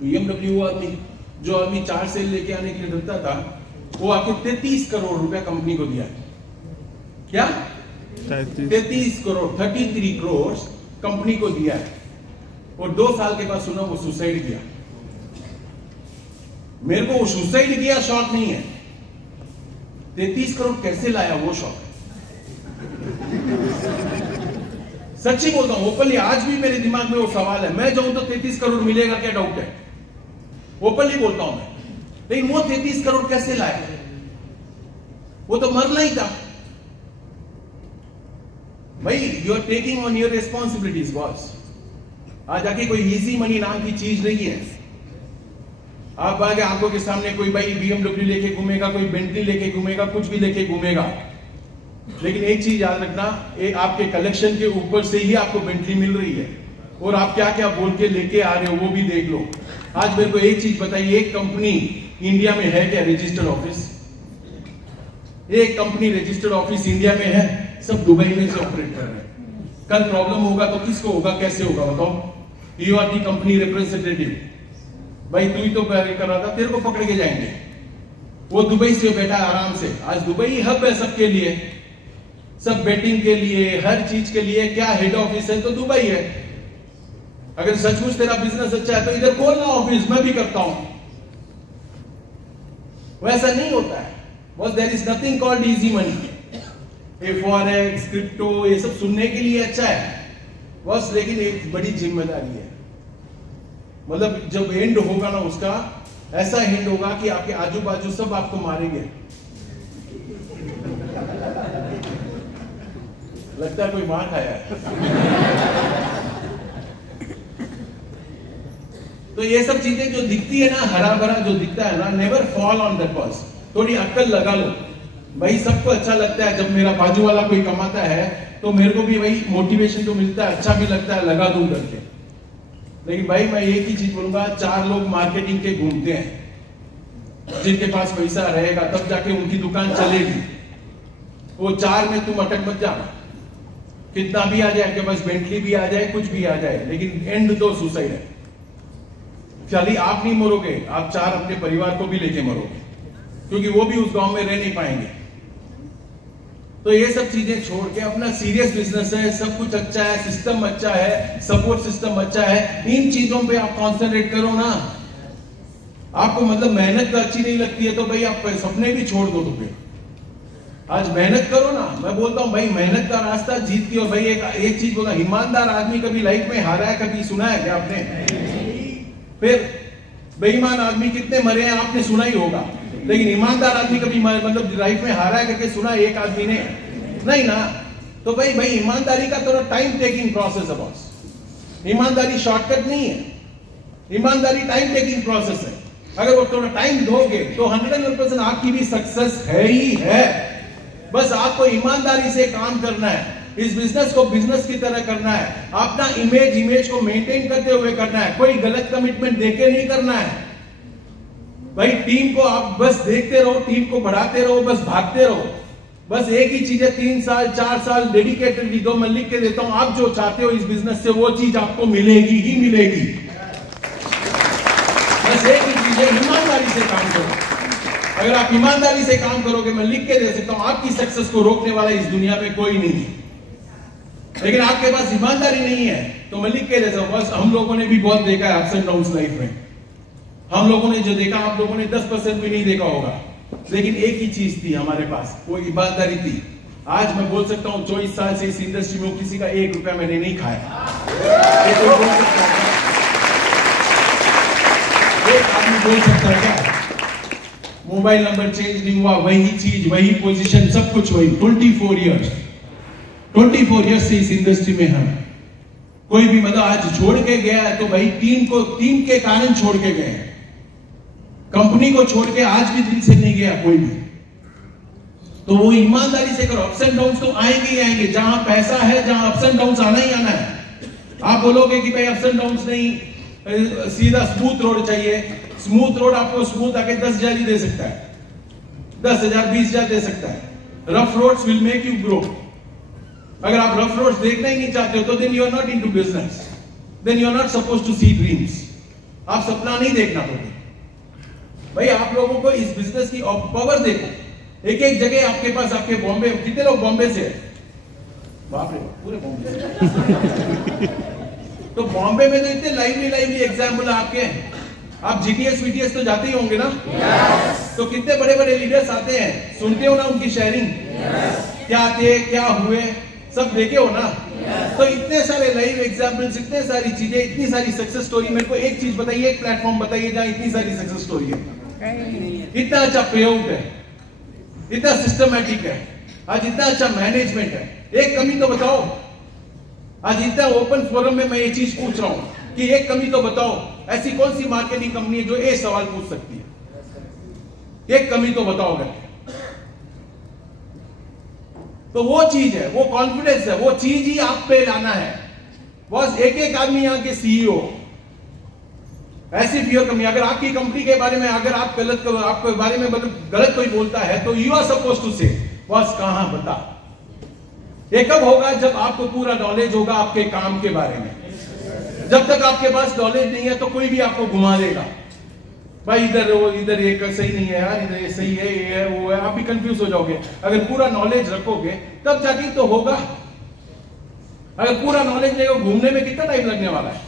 BMW आदमी, जो आदमी 4 सेल लेके आने के लिए डरता था, वो आके 33 करोड़ रुपया कंपनी को दिया। क्या? 33 करोड़, 33 करोड़ कंपनी को दिया है। और 2 साल के बाद सुना वो सुसाइड किया। मेरे को वो सुसाइड किया शौक नहीं है, 33 करोड़ कैसे लाया वो शौक है। सच्ची बोलता हूं ओपनली, आज भी मेरे दिमाग में वो सवाल है। मैं जाऊं तो 33 करोड़ मिलेगा क्या? डाउट है। ओपनली बोलता हूं मैं। लेकिन वो 33 करोड़ कैसे लाया? वो तो मरना ही था भाई। You are taking on your responsibilities boss. आज आके कोई इजी मनी नाम की चीज नहीं है। आप आगे आंखों के सामने कोई भाई BMW लेके घूमेगा, कोई बेंटली लेके घूमेगा, कुछ भी लेके घूमेगा। लेकिन एक चीज याद रखना, आपके कलेक्शन के ऊपर से ही आपको बेंटली मिल रही है। और आप क्या क्या बोल के लेके आ रहे हो वो भी देख लो। आज मेरे को एक चीज बताइए, एक कंपनी इंडिया में है क्या रजिस्टर्ड ऑफिस? एक कंपनी रजिस्टर्ड ऑफिस इंडिया में है? सब दुबई में से ऑपरेट कर रहे हैं। कल प्रॉब्लम होगा तो किसको होगा, कैसे होगा बताओ? You are the company representative. भाई तू ही तो कर रहा था, तेरे को पकड़ के जाएंगे। वो दुबई से बैठा है आराम से। आज दुबई हब है सबके लिए, सब बेटिंग के लिए, हर चीज के लिए। क्या हेड ऑफिस है? तो दुबई है। अगर सचमुच तेरा बिजनेस अच्छा है तो इधर खोलना ऑफिस, मैं भी करता हूं। वैसा नहीं होता है बस। There is nothing called easy money. ये फॉरेक्स, क्रिप्टो, ये सब सुनने के लिए अच्छा है बस, लेकिन एक बड़ी जिम्मेदारी है। मतलब जब एंड होगा ना उसका, ऐसा एंड होगा कि आपके आजू बाजू सब आपको मारेंगे। लगता है कोई मार खाया है। तो ये सब चीजें जो दिखती है ना, हरा भरा जो दिखता है ना, never fall on that cause. थोड़ी अक्ल लगा लो भाई। सबको अच्छा लगता है जब मेरा बाजू वाला कोई कमाता है तो मेरे को भी भाई मोटिवेशन तो मिलता है, अच्छा भी लगता है, लगा दूं करके। लेकिन भाई मैं एक ही चीज बोलूंगा, 4 लोग मार्केटिंग के घूमते हैं, जिनके पास पैसा रहेगा तब जाके उनकी दुकान चलेगी। वो 4 में तुम अटक मत जाना। कितना भी आ जाए, आपके पास बेंटली भी आ जाए, कुछ भी आ जाए, लेकिन एंड तो सुसाइड है। खाली आप नहीं मरोगे, आप 4 अपने परिवार को भी लेके मरोगे, क्योंकि वो भी उस गांव में रह नहीं पाएंगे। तो ये सब चीजें छोड़ के अपना सीरियस बिजनेस है, सब कुछ अच्छा है, सिस्टम अच्छा है, सपोर्ट सिस्टम अच्छा है, इन चीजों पे आप कॉन्सेंट्रेट करो ना। आपको मतलब मेहनत अच्छी नहीं लगती है तो भाई आप सपने भी छोड़ दो। तो फिर आज मेहनत करो ना। मैं बोलता हूं भाई मेहनत का रास्ता जीतती। और भाई एक चीज बोला, ईमानदार आदमी कभी लाइफ में हारा है, कभी सुना है क्या आपने? फिर बेईमान आदमी कितने मरे हैं आपने सुना ही होगा, लेकिन ईमानदार आदमी कभी मतलब लाइफ में हारा है करके सुना एक आदमी ने? नहीं ना। तो भाई ईमानदारी का थोड़ा टाइम टेकिंग प्रोसेस है बॉस। ईमानदारी शॉर्टकट नहीं है, ईमानदारी टाइम टेकिंग प्रोसेस है। अगर वो थोड़ा टाइम दोगे तो 100% आपकी भी सक्सेस है ही है। बस आपको ईमानदारी से काम करना है, इस बिजनेस को बिजनेस की तरह करना है, अपना इमेज को मेंटेन करते हुए करना है, कोई गलत कमिटमेंट देके नहीं करना है। भाई टीम को आप बस देखते रहो, टीम को बढ़ाते रहो, बस भागते रहो। बस एक ही चीज है, 3 साल 4 साल डेडिकेटेडली दो। मैं लिख के देता हूं, आप जो चाहते हो इस बिजनेस से वो चीज आपको मिलेगी ही मिलेगी। बस एक ही चीज है, ईमानदारी से काम करो। अगर आप ईमानदारी से काम करोगे, मैं लिख के दे सकता हूं, आपकी सक्सेस को रोकने वाला इस दुनिया में कोई नहीं है। लेकिन आपके पास ईमानदारी नहीं है तो मैं लिख के दे सकता हूं। बस हम लोगों ने भी बहुत देखा है अप्स एंड डाउन्स लाइफ में। हम लोगों ने जो देखा, आप लोगों ने 10% भी नहीं देखा होगा, लेकिन एक ही चीज थी हमारे पास, वो ईमानदारी थी। आज मैं बोल सकता हूं 24 साल से इस इंडस्ट्री में किसी का 1 रुपया मैंने नहीं खाया। ये तो बोल सकता है, एक आदमी बोल सकता है क्या? मोबाइल नंबर चेंज नहीं हुआ, वही चीज, वही पोजीशन, सब कुछ वही। 24 इयर्स से इस इंडस्ट्री में हम कोई भी मतलब आज छोड़ के गया है तो भाई टीम के कारण छोड़ के गए, कंपनी को छोड़ के आज भी दिल से नहीं गया कोई भी। तो वो ईमानदारी से करो। अप्स एंड डाउन्स तो आएंगे ही आएंगे, जहां पैसा है, जहां अप्स एंड डाउन्स आना ही आना है। आप बोलोगे कि भाई अप्स एंड डाउन्स नहीं, सीधा स्मूथ रोड चाहिए। स्मूथ रोड आपको स्मूथ आके 10,000 ही दे सकता है, 10,000 20,000 दे सकता है। Rough roads will make you grow. अगर आप रफ रोड्स देखना ही नहीं चाहते हो तो then you are not into business, then you are not supposed to see dreams. आप सपना नहीं देखना पड़ेगा। भाई आप लोगों को इस बिजनेस की पावर देखो। एक जगह आपके पास, आपके बॉम्बे, कितने लोग बॉम्बे से? बाप रे, पूरे बॉम्बे से। तो बॉम्बे में तो इतने लाइवली एग्जाम्पल आपके। आप जीटीएस तो जाते ही होंगे ना? तो कितने बड़े बड़े लीडर्स आते हैं, सुनते हो ना उनकी शेयरिंग? क्या थे, क्या हुए, सब देखे हो ना? तो इतने सारे लाइव एग्जाम्पल्स, इतने सारी चीजें, इतनी सारी सक्सेस स्टोरी। मेरे को एक चीज बताइए, एक प्लेटफॉर्म बताइए जहां इतनी सारी सक्सेस स्टोरी है, इतना अच्छा पे आउट है, इतना सिस्टमैटिक है, आज इतना अच्छा मैनेजमेंट है। एक कमी तो बताओ। आज इतना ओपन फोरम में मैं ये चीज पूछ रहा हूं कि एक कमी तो बताओ। ऐसी कौन सी मार्केटिंग कंपनी है जो एक सवाल पूछ सकती है? एक कमी तो बताओ करके। तो वो चीज है, वो कॉन्फिडेंस है, वो चीज ही आप पे लाना है। बस एक आदमी यहाँ के सीईओ, ऐसी फियर कमी। अगर आपकी कंपनी के बारे में, अगर आप आपके बारे में गलत कोई बोलता है तो यू आर सपोज टू से, बस कहां बता। ये कब होगा? जब आपको पूरा नॉलेज होगा आपके काम के बारे में। जब तक आपके पास नॉलेज नहीं है तो कोई भी आपको घुमा देगा। भाई इधर ये सही नहीं है यार, इधर ये सही है, ये है, वो है, आप भी कंफ्यूज हो जाओगे। अगर पूरा नॉलेज रखोगे तब जाके तो होगा। अगर पूरा नॉलेज नहीं हो, घूमने में कितना टाइम लगने वाला है?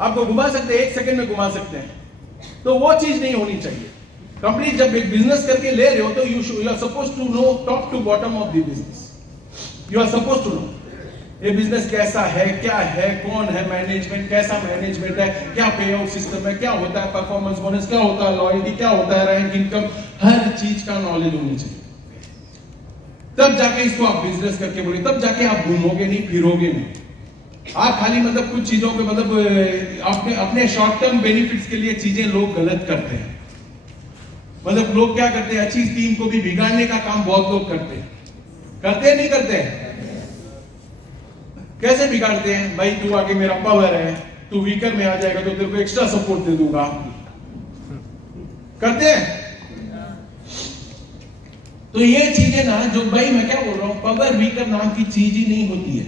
आपको घुमा सकते हैं, 1 सेकंड में घुमा सकते हैं। तो वो चीज नहीं होनी चाहिए। कंपनी जब बिजनेस करके ले रहे हो तो you are suppose to know top to bottom of the business. You are suppose to know ये बिजनेस कैसा है, क्या है, कौन है, मैनेजमेंट कैसा मैनेजमेंट है, क्या पे आउट सिस्टम है, क्या होता है परफॉर्मेंस बोनस, क्या होता है लॉयल्टी, क्या होता है रैंक इनकम, हर चीज का नॉलेज होनी चाहिए। तब जाके इसको आप बिजनेस करके बोले, तब जाके आप घूमोगे नहीं, फिरोगे नहीं। आप खाली मतलब कुछ चीजों के मतलब अपने शॉर्ट टर्म बेनिफिट्स के लिए चीजें लोग गलत करते हैं। मतलब लोग क्या करते हैं, अच्छी टीम को भी बिगाड़ने का काम बहुत लोग करते हैं। करते नहीं करते? कैसे बिगाड़ते हैं? भाई तू आगे मेरा पावर है, तू वीकर में आ जाएगा तो तेरे को एक्स्ट्रा सपोर्ट दे दूंगा। करते हैं। तो ये चीजें ना, जो भाई मैं क्या बोल रहा हूं, पावर वीकर नाम की चीज ही नहीं होती है।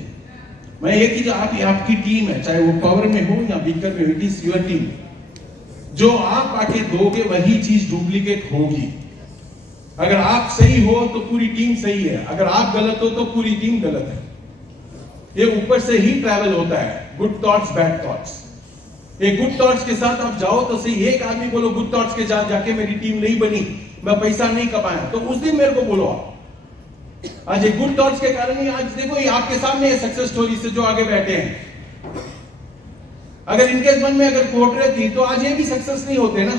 मैं एक ही, आपकी टीम है, चाहे वो पावर में हो या वीकर में, इट इज योर टीम। जो आप आके दोगे वही चीज डुप्लीकेट होगी। अगर आप सही हो तो पूरी टीम सही है, अगर आप गलत हो तो पूरी टीम गलत है। ये ऊपर से ही ट्रैवल होता है, गुड थॉट्स बैड थॉट्स। एक गुड थॉट्स के साथ आप जाओ तो सही, एक आदमी बोलो गुड थॉट्स के साथ जाके मेरी टीम नहीं बनी, मैं पैसा नहीं कमाया, तो उस दिन मेरे को बोलो आप। आज एक गुड थॉट्स के कारण ही आज देखो ये आपके सामने है सक्सेस स्टोरी से जो आगे बैठे हैं। अगर इनके मन में अगर कोट रहती तो आज ये भी सक्सेस नहीं होते ना।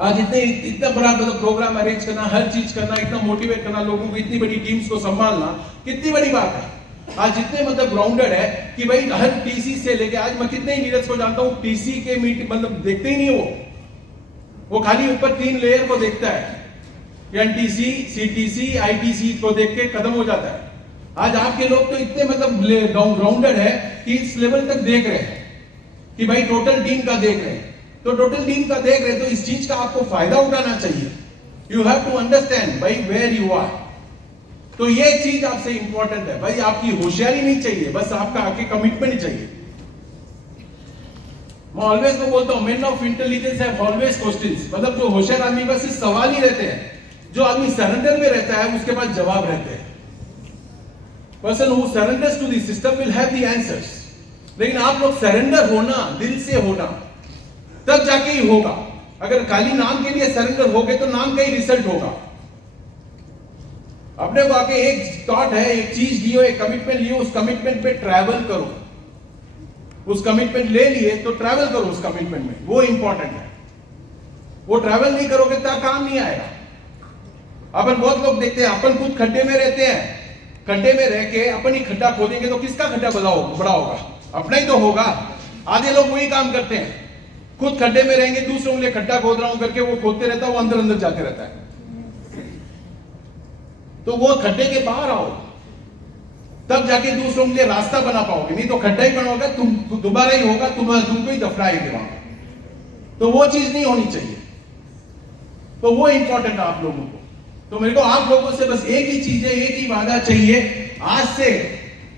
आज इतना बड़ा मतलब प्रोग्राम अरेंज करना, हर चीज करना, इतना मोटिवेट करना लोगों को, इतनी बड़ी टीम्स को संभालना कितनी बड़ी बात है। आज इतने मतलब ग्राउंडेड है कि भाई हर टीसी से लेके आज मैं कितने लीडर्स को जानता हूं, टीसी के मीट मतलब देखते ही नहीं, वो खाली ऊपर 3 लेयर को देखता है, एनटीसी, सीटीसी, आईटीसी को देख के खत्म हो जाता है। आज आपके लोग तो इतने मतलब ग्राउंडेड है कि इस लेवल तक देख रहे हैं कि भाई टोटल टीम का देख रहे हैं। तो टोटल टीम का देख रहे तो इस चीज का आपको फायदा उठाना चाहिए। यू हैव टू अंडरस्टैंड भाई वेयर यू आर। तो ये चीज आपसे इंपॉर्टेंट है भाई, आपकी होशियारी नहीं चाहिए, बस आपका आके कमिटमेंट चाहिए। मैं ऑलवेज को बोलता हूं main of intelligence have always questions, मतलब जो होशियार आदमी बस सिर्फ सवाल ही रहते हैं, जो आदमी सरेंडर में रहता है उसके पास जवाब रहते हैं। Person who surrenders to the system will have the answers. लेकिन आप लोग सरेंडर होना, दिल से होना, तब जाके ही होगा। अगर खाली नाम के लिए सरेंडर हो गए तो नाम का ही रिजल्ट होगा। अपने को आके एक थॉट है, एक चीज लियो, एक कमिटमेंट लियो, उस कमिटमेंट पे ट्रैवल करो। उस कमिटमेंट ले लिए तो ट्रैवल करो उस कमिटमेंट में, वो इंपॉर्टेंट है। वो ट्रैवल नहीं करोगे तो काम नहीं आएगा। अपन बहुत लोग देखते हैं, अपन खुद खड्डे में रहते हैं, खड्डे में रह के अपन ही खड्डा खोदेंगे तो किसका खड्डा बड़ा होगा? अपना ही तो होगा। आधे लोग वही काम करते हैं, खुद खड्डे में रहेंगे, दूसरों के लिए खड्डा खोद रहा हूं करके वो खोदते रहता है, वो अंदर अंदर जाते रहता है। तो वो खड्डे के बाहर आओ, तब जाके दूसरों के लिए रास्ता बना पाओगे, नहीं तो खड्डा ही बनोगे, तुम दोबारा ही होगा, तुमको ही दफनाएंगे वहां। तो वो चीज नहीं होनी चाहिए। तो वो इंपॉर्टेंट है आप लोगों को। तो मेरे को आप लोगों से बस एक ही चीज है, एक ही वादा चाहिए, आज से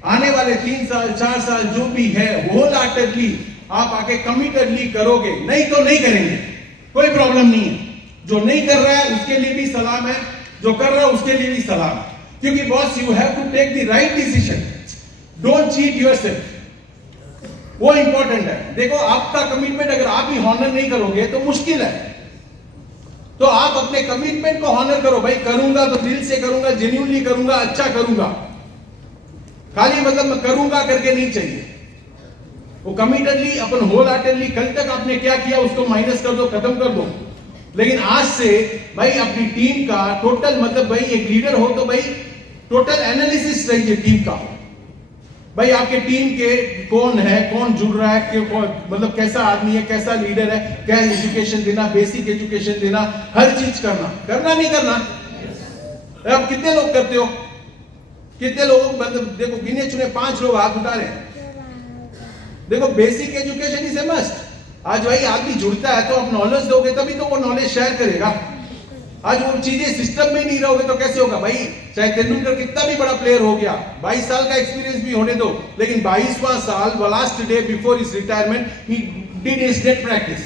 आने वाले 3 साल 4 साल जो भी है होल हार्टेडली आप आके कमिटेडली करोगे, नहीं तो नहीं करेंगे, कोई प्रॉब्लम नहीं है। जो नहीं कर रहा है उसके लिए भी सलाम है, जो कर रहा है उसके लिए भी सलाम है। क्योंकि boss you have to take the right decision, don't cheat yourself. वो इंपॉर्टेंट है। देखो आपका कमिटमेंट अगर आप ही हॉनर नहीं करोगे तो मुश्किल है। तो आप अपने कमिटमेंट को हॉनर करो, भाई करूंगा तो दिल से करूंगा, जेन्युइनली करूंगा, अच्छा करूंगा। खाली मतलब मैं करूंगा करके नहीं चाहिए। वो कमिटेडली अपन होल हार्टेडली, कल तक आपने क्या किया उसको माइनस कर दो, खत्म कर दो। लेकिन आज से भाई अपनी टीम का टोटल मतलब भाई एक लीडर हो तो भाई टोटल एनालिसिस रहिए टीम का। भाई आपके टीम के कौन है, कौन जुड़ रहा है, मतलब कैसा आदमी है, कैसा लीडर है, क्या एजुकेशन देना, बेसिक एजुकेशन देना, हर चीज करना नहीं करना। अब कितने लोग करते हो? कितने लोग मतलब देखो गिने चुने 5 लोग हाथ उठा रहे हैं। देखो basic education is a must. आज भाई आदमी जुड़ता है तो आप नॉलेज दोगे तभी तो वो नॉलेज शेयर करेगा। आज वो चीजें सिस्टम में नहीं रहोगे तो कैसे होगा? भाई चाहे तेंदुलकर कितना भी बड़ा प्लेयर हो गया, 22 साल का एक्सपीरियंस भी होने दो, लेकिन 22वां साल last day before his retirement he did his net practice.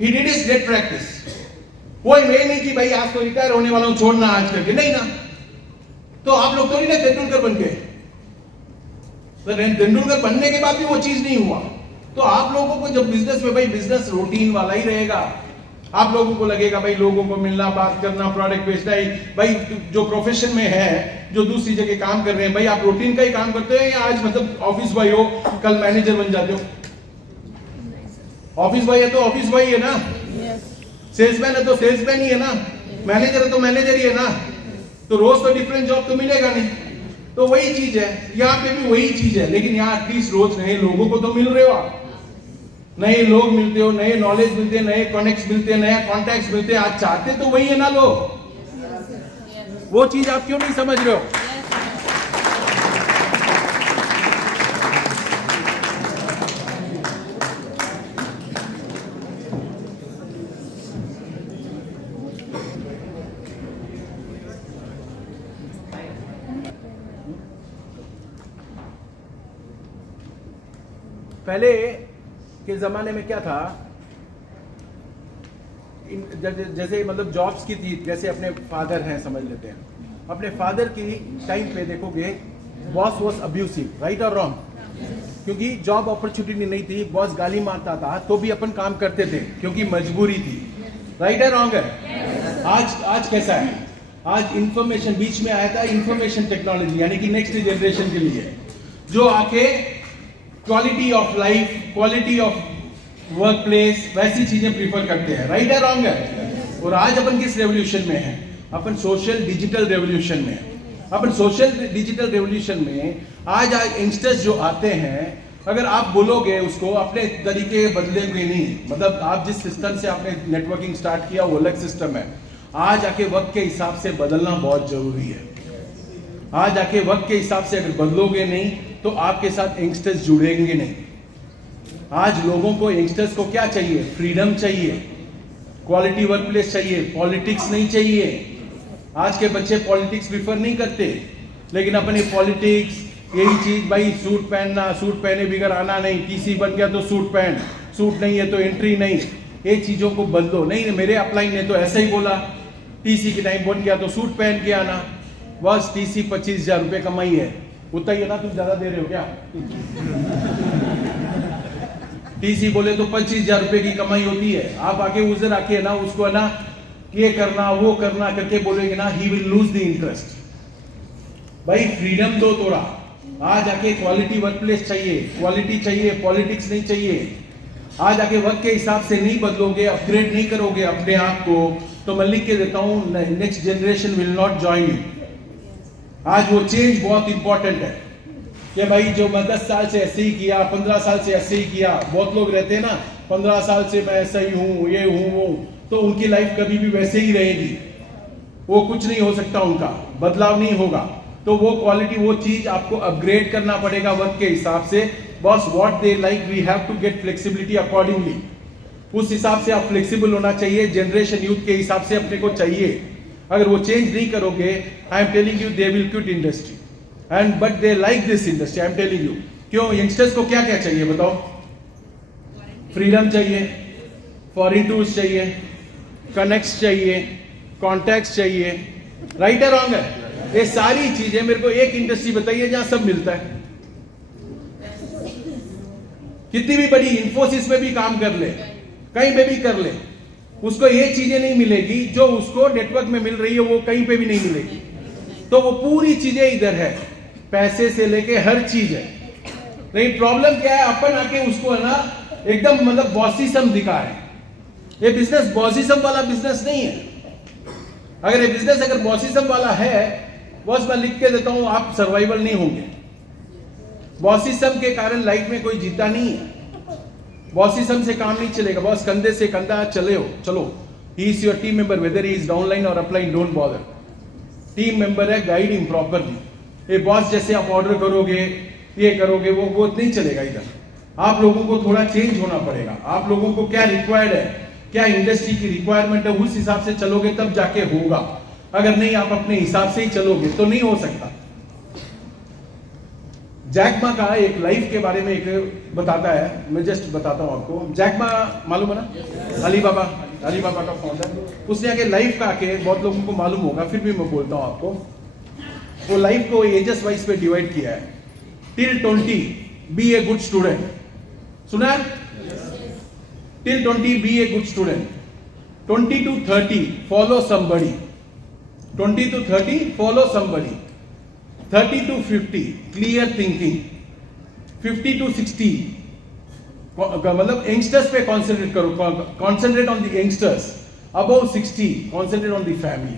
He did his net practice. वो ये नहीं कि भाई आज तो रिटायर होने वाला हूं, छोड़ना आज करके, नहीं ना। तो आप लोग तो नहीं ना तेंदुलकर बन गए, तेंदुलकर बनने के बाद भी वो चीज नहीं हुआ। तो आप लोगों को जब बिजनेस में भाई बिजनेस रूटीन वाला ही रहेगा। आप लोगों को लगेगा भाई लोगों को मिलना, बात करना, प्रोडक्ट बेचना ही, भाई जो प्रोफेशन में है, जो दूसरी जगह काम कर रहे हैं, भाई आप रूटीन का ही काम करते हो या आज मतलब ऑफिस बॉय हो कल मैनेजर बन जाते हो? ऑफिस बॉय है तो ऑफिस बॉय है ना, सेल्समैन है तो सेल्समैन ही है ना, मैनेजर है तो मैनेजर ही है ना। तो रोज तो डिफरेंट जॉब तो मिलेगा नहीं। तो वही चीज है, यहाँ पे भी वही चीज है। लेकिन यहाँ एटलीस्ट रोज नए लोगों को तो मिल रहे हो आप, नए लोग मिलते हो, नए नॉलेज मिलते हैं, नए कनेक्ट्स मिलते हैं, नया कॉन्टैक्ट्स मिलते हैं। आज चाहते तो वही है ना लोग। वो चीज आप क्यों नहीं समझ रहे हो? पहले के जमाने में क्या था, जैसे मतलब जॉब्स की थी, जैसे अपने फादर हैं समझ लेते हैं, अपने फादर की टाइम पे देखोगे बॉस वॉज अब्यूसिव, राइट और रॉन्ग? क्योंकि जॉब अपॉर्चुनिटी नहीं थी, बॉस गाली मारता था तो भी अपन काम करते थे क्योंकि मजबूरी थी, राइट है रॉन्ग है? आज कैसा है? आज इंफॉर्मेशन बीच में आया था, इंफॉर्मेशन टेक्नोलॉजी यानी कि नेक्स्ट जनरेशन के लिए जो आके quality of life, quality of work place, वैसी चीजें प्रीफर करते हैं, राइट है रॉन्ग है? और आज अपन किस रेवोल्यूशन में है? अपन सोशल डिजिटल रेवोल्यूशन में है। अपन सोशल डिजिटल रेवोल्यूशन में आज यंगस्टर्स जो आते हैं, अगर आप बोलोगे उसको अपने तरीके बदलेंगे नहीं, मतलब आप जिस सिस्टम से आपने नेटवर्किंग स्टार्ट किया वो अलग सिस्टम है। आज आके वक्त के हिसाब से बदलना बहुत जरूरी है। आज आके वक्त के हिसाब से अगर बदलोगे नहीं तो आपके साथ यंगस्टर्स जुड़ेंगे नहीं। आज लोगों को, यंगस्टर्स को क्या चाहिए? फ्रीडम चाहिए, क्वालिटी वर्क प्लेस चाहिए, पॉलिटिक्स नहीं चाहिए। आज के बच्चे पॉलिटिक्स प्रीफर नहीं करते, लेकिन अपनी पॉलिटिक्स यही चीज, भाई सूट पहनना, सूट पहने बिगर आना नहीं, टीसी बन गया तो सूट पहन, सूट नहीं है तो एंट्री नहीं। ये चीजों को बदलो। नहीं, मेरे अपलाइन ने तो ऐसा ही बोला, टीसी के टाइम बन गया तो सूट पहन के आना। बस टीसी 25,000 रुपए कमाई है, उतना ही है ना? तुम ज्यादा दे रहे हो क्या? टीसी बोले तो 25,000 रुपए की कमाई होती है। आप आके उधर आके ना उसको है ना ये करना वो करना करके बोलेंगे ना, he will lose the interest. भाई फ्रीडम दो थोड़ा। आज आके क्वालिटी वर्क प्लेस चाहिए, क्वालिटी चाहिए, पॉलिटिक्स नहीं चाहिए। आज आके वक्त के हिसाब से नहीं बदलोगे, अपग्रेड नहीं करोगे अपने आप को, तो मैं लिख के देता हूं, next generation will not join you. आज वो चेंज बहुत इंपॉर्टेंट है कि भाई जो मैं 10 साल से ऐसे ही किया, 15 साल से ऐसे ही किया। बहुत लोग रहते हैं ना, 15 साल से मैं ऐसा ही हूं, ये हूं वो, तो उनकी लाइफ कभी भी वैसे ही रहेगी। वो कुछ नहीं हो सकता, उनका बदलाव नहीं होगा। तो वो क्वालिटी, वो चीज आपको अपग्रेड करना पड़ेगा वक्त के हिसाब से। Boss what they like, we have to get flexibility accordingly. उस हिसाब से आप फ्लेक्सिबल होना चाहिए, जनरेशन यूथ के हिसाब से अपने को चाहिए। अगर वो चेंज नहीं करोगे, I am telling you, they will quit industry and but they like this industry. I am telling you. क्यों? यंगस्टर्स को क्या क्या चाहिए बताओ? फ्रीडम चाहिए, फॉरेन टूर्स चाहिए, कनेक्ट्स चाहिए, कॉन्टैक्ट्स चाहिए, राइट है रॉन्ग है? ये सारी चीजें मेरे को एक इंडस्ट्री बताइए जहां सब मिलता है। कितनी भी बड़ी इंफोसिस में भी काम कर ले, कहीं पे भी कर ले, उसको ये चीजें नहीं मिलेगी जो उसको नेटवर्क में मिल रही है, वो कहीं पे भी नहीं मिलेगी। तो वो पूरी चीजें इधर है, पैसे से लेके हर चीज है। नहीं, प्रॉब्लम क्या है? अपन आके उसको है ना एकदम मतलब बॉसिज्म दिखा है। ये बिजनेस बॉसिज्म वाला बिजनेस नहीं है। अगर ये बिजनेस अगर बॉसिज्म वाला है, बॉस मैं लिख के देता हूं, आप सर्वाइवल नहीं होंगे। बॉसिज्म के कारण लाइफ में कोई जीता नहीं है। बॉसिज्म से काम नहीं चलेगा। बॉस कंधे से कंधा चलो। He is your team member, whether he is downline और upline, don't bother. Team member है, गाइड हिम प्रॉपरली। ये बॉस जैसे आप ऑर्डर करोगे, ये करोगे, वो नहीं चलेगा इधर। आप लोगों को थोड़ा चेंज होना पड़ेगा। आप लोगों को क्या रिक्वायर्ड है, क्या इंडस्ट्री की रिक्वायरमेंट है, उस हिसाब से चलोगे तब जाके होगा। अगर नहीं, आप अपने हिसाब से ही चलोगे तो नहीं हो सकता। जैक मा का एक लाइफ के बारे में एक बताता है, मैं जस्ट बताता हूं आपको। जैक मा मालूम है ना? अलीबाबा का फाउंडर। उसने आगे लाइफ का आके, बहुत लोगों को मालूम होगा, फिर भी मैं बोलता हूं आपको। वो लाइफ को एजेस वाइज पे डिवाइड किया है। Till 20 be a good student, सुना है? Till 20 be a good student, 20 to 30 follow somebody, 20 to 30 follow somebody, 30 to 50 clear thinking, 50 to 60 मतलब यंगस्टर्स पे कॉन्सेंट्रेट करो, concentrate on the youngsters, above 60 concentrate on the family.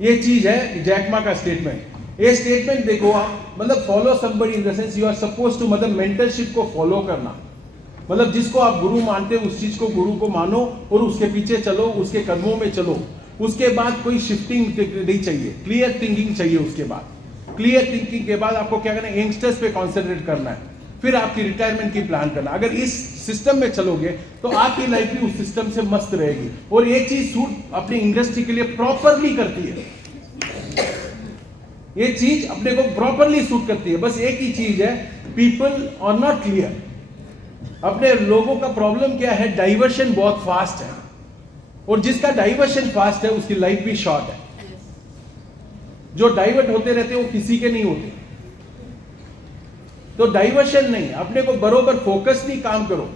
ये चीज है जैक मा का स्टेटमेंट। ये स्टेटमेंट देखो आप, मतलब follow somebody in the sense you are suppose to, मतलब मेंटरशिप को फॉलो करना, मतलब जिसको आप गुरु मानते हो उस चीज को गुरु को मानो और उसके पीछे चलो, उसके कदमों में चलो। उसके बाद कोई शिफ्टिंग नहीं चाहिए, क्लियर थिंकिंग चाहिए। उसके बाद क्लियर थिंकिंग के बाद आपको क्या करना है? यंगस्टर्स पे कॉन्सेंट्रेट करना है, फिर आपकी रिटायरमेंट की प्लान करना। अगर इस सिस्टम में चलोगे तो आपकी लाइफ भी उस सिस्टम से मस्त रहेगी। और ये चीज सूट अपनी इंडस्ट्री के लिए प्रॉपरली करती है। ये चीज अपने को प्रॉपरली सूट करती है। बस एक ही चीज है, पीपल आर नॉट क्लियर। अपने लोगों का प्रॉब्लम क्या है? डाइवर्शन बहुत फास्ट है। और जिसका डाइवर्शन फास्ट है उसकी लाइफ भी शॉर्ट है। जो डाइवर्ट होते रहते हैं वो किसी के नहीं होते। तो डाइवर्शन नहीं, अपने को बरोबर फोकस नहीं, काम करो,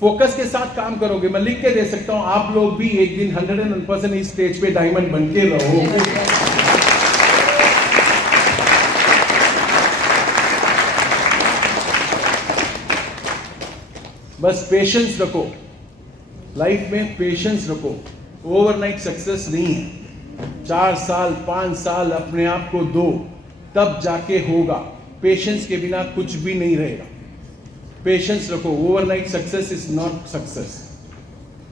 फोकस के साथ काम करोगे। मैं लिख के दे सकता हूं, आप लोग भी एक दिन 101% इस स्टेज पे डायमंड बन के रहोगे। बस पेशेंस रखो, लाइफ में पेशेंस रखो। ओवरनाइट सक्सेस नहीं है, 4 साल 5 साल अपने आप को दो, तब जाके होगा। पेशेंस के बिना कुछ भी नहीं रहेगा। पेशेंस रखो, overnight success is not success.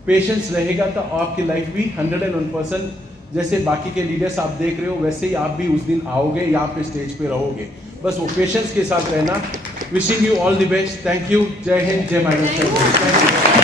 Patience रहेगा तो आपकी लाइफ भी 101% जैसे बाकी के लीडर्स आप देख रहे हो वैसे ही आप भी उस दिन आओगे, यहाँ पे स्टेज पे रहोगे। बस वो पेशेंस के साथ रहना। Wishing you all the best. Thank you. जय हिंद, जय माता।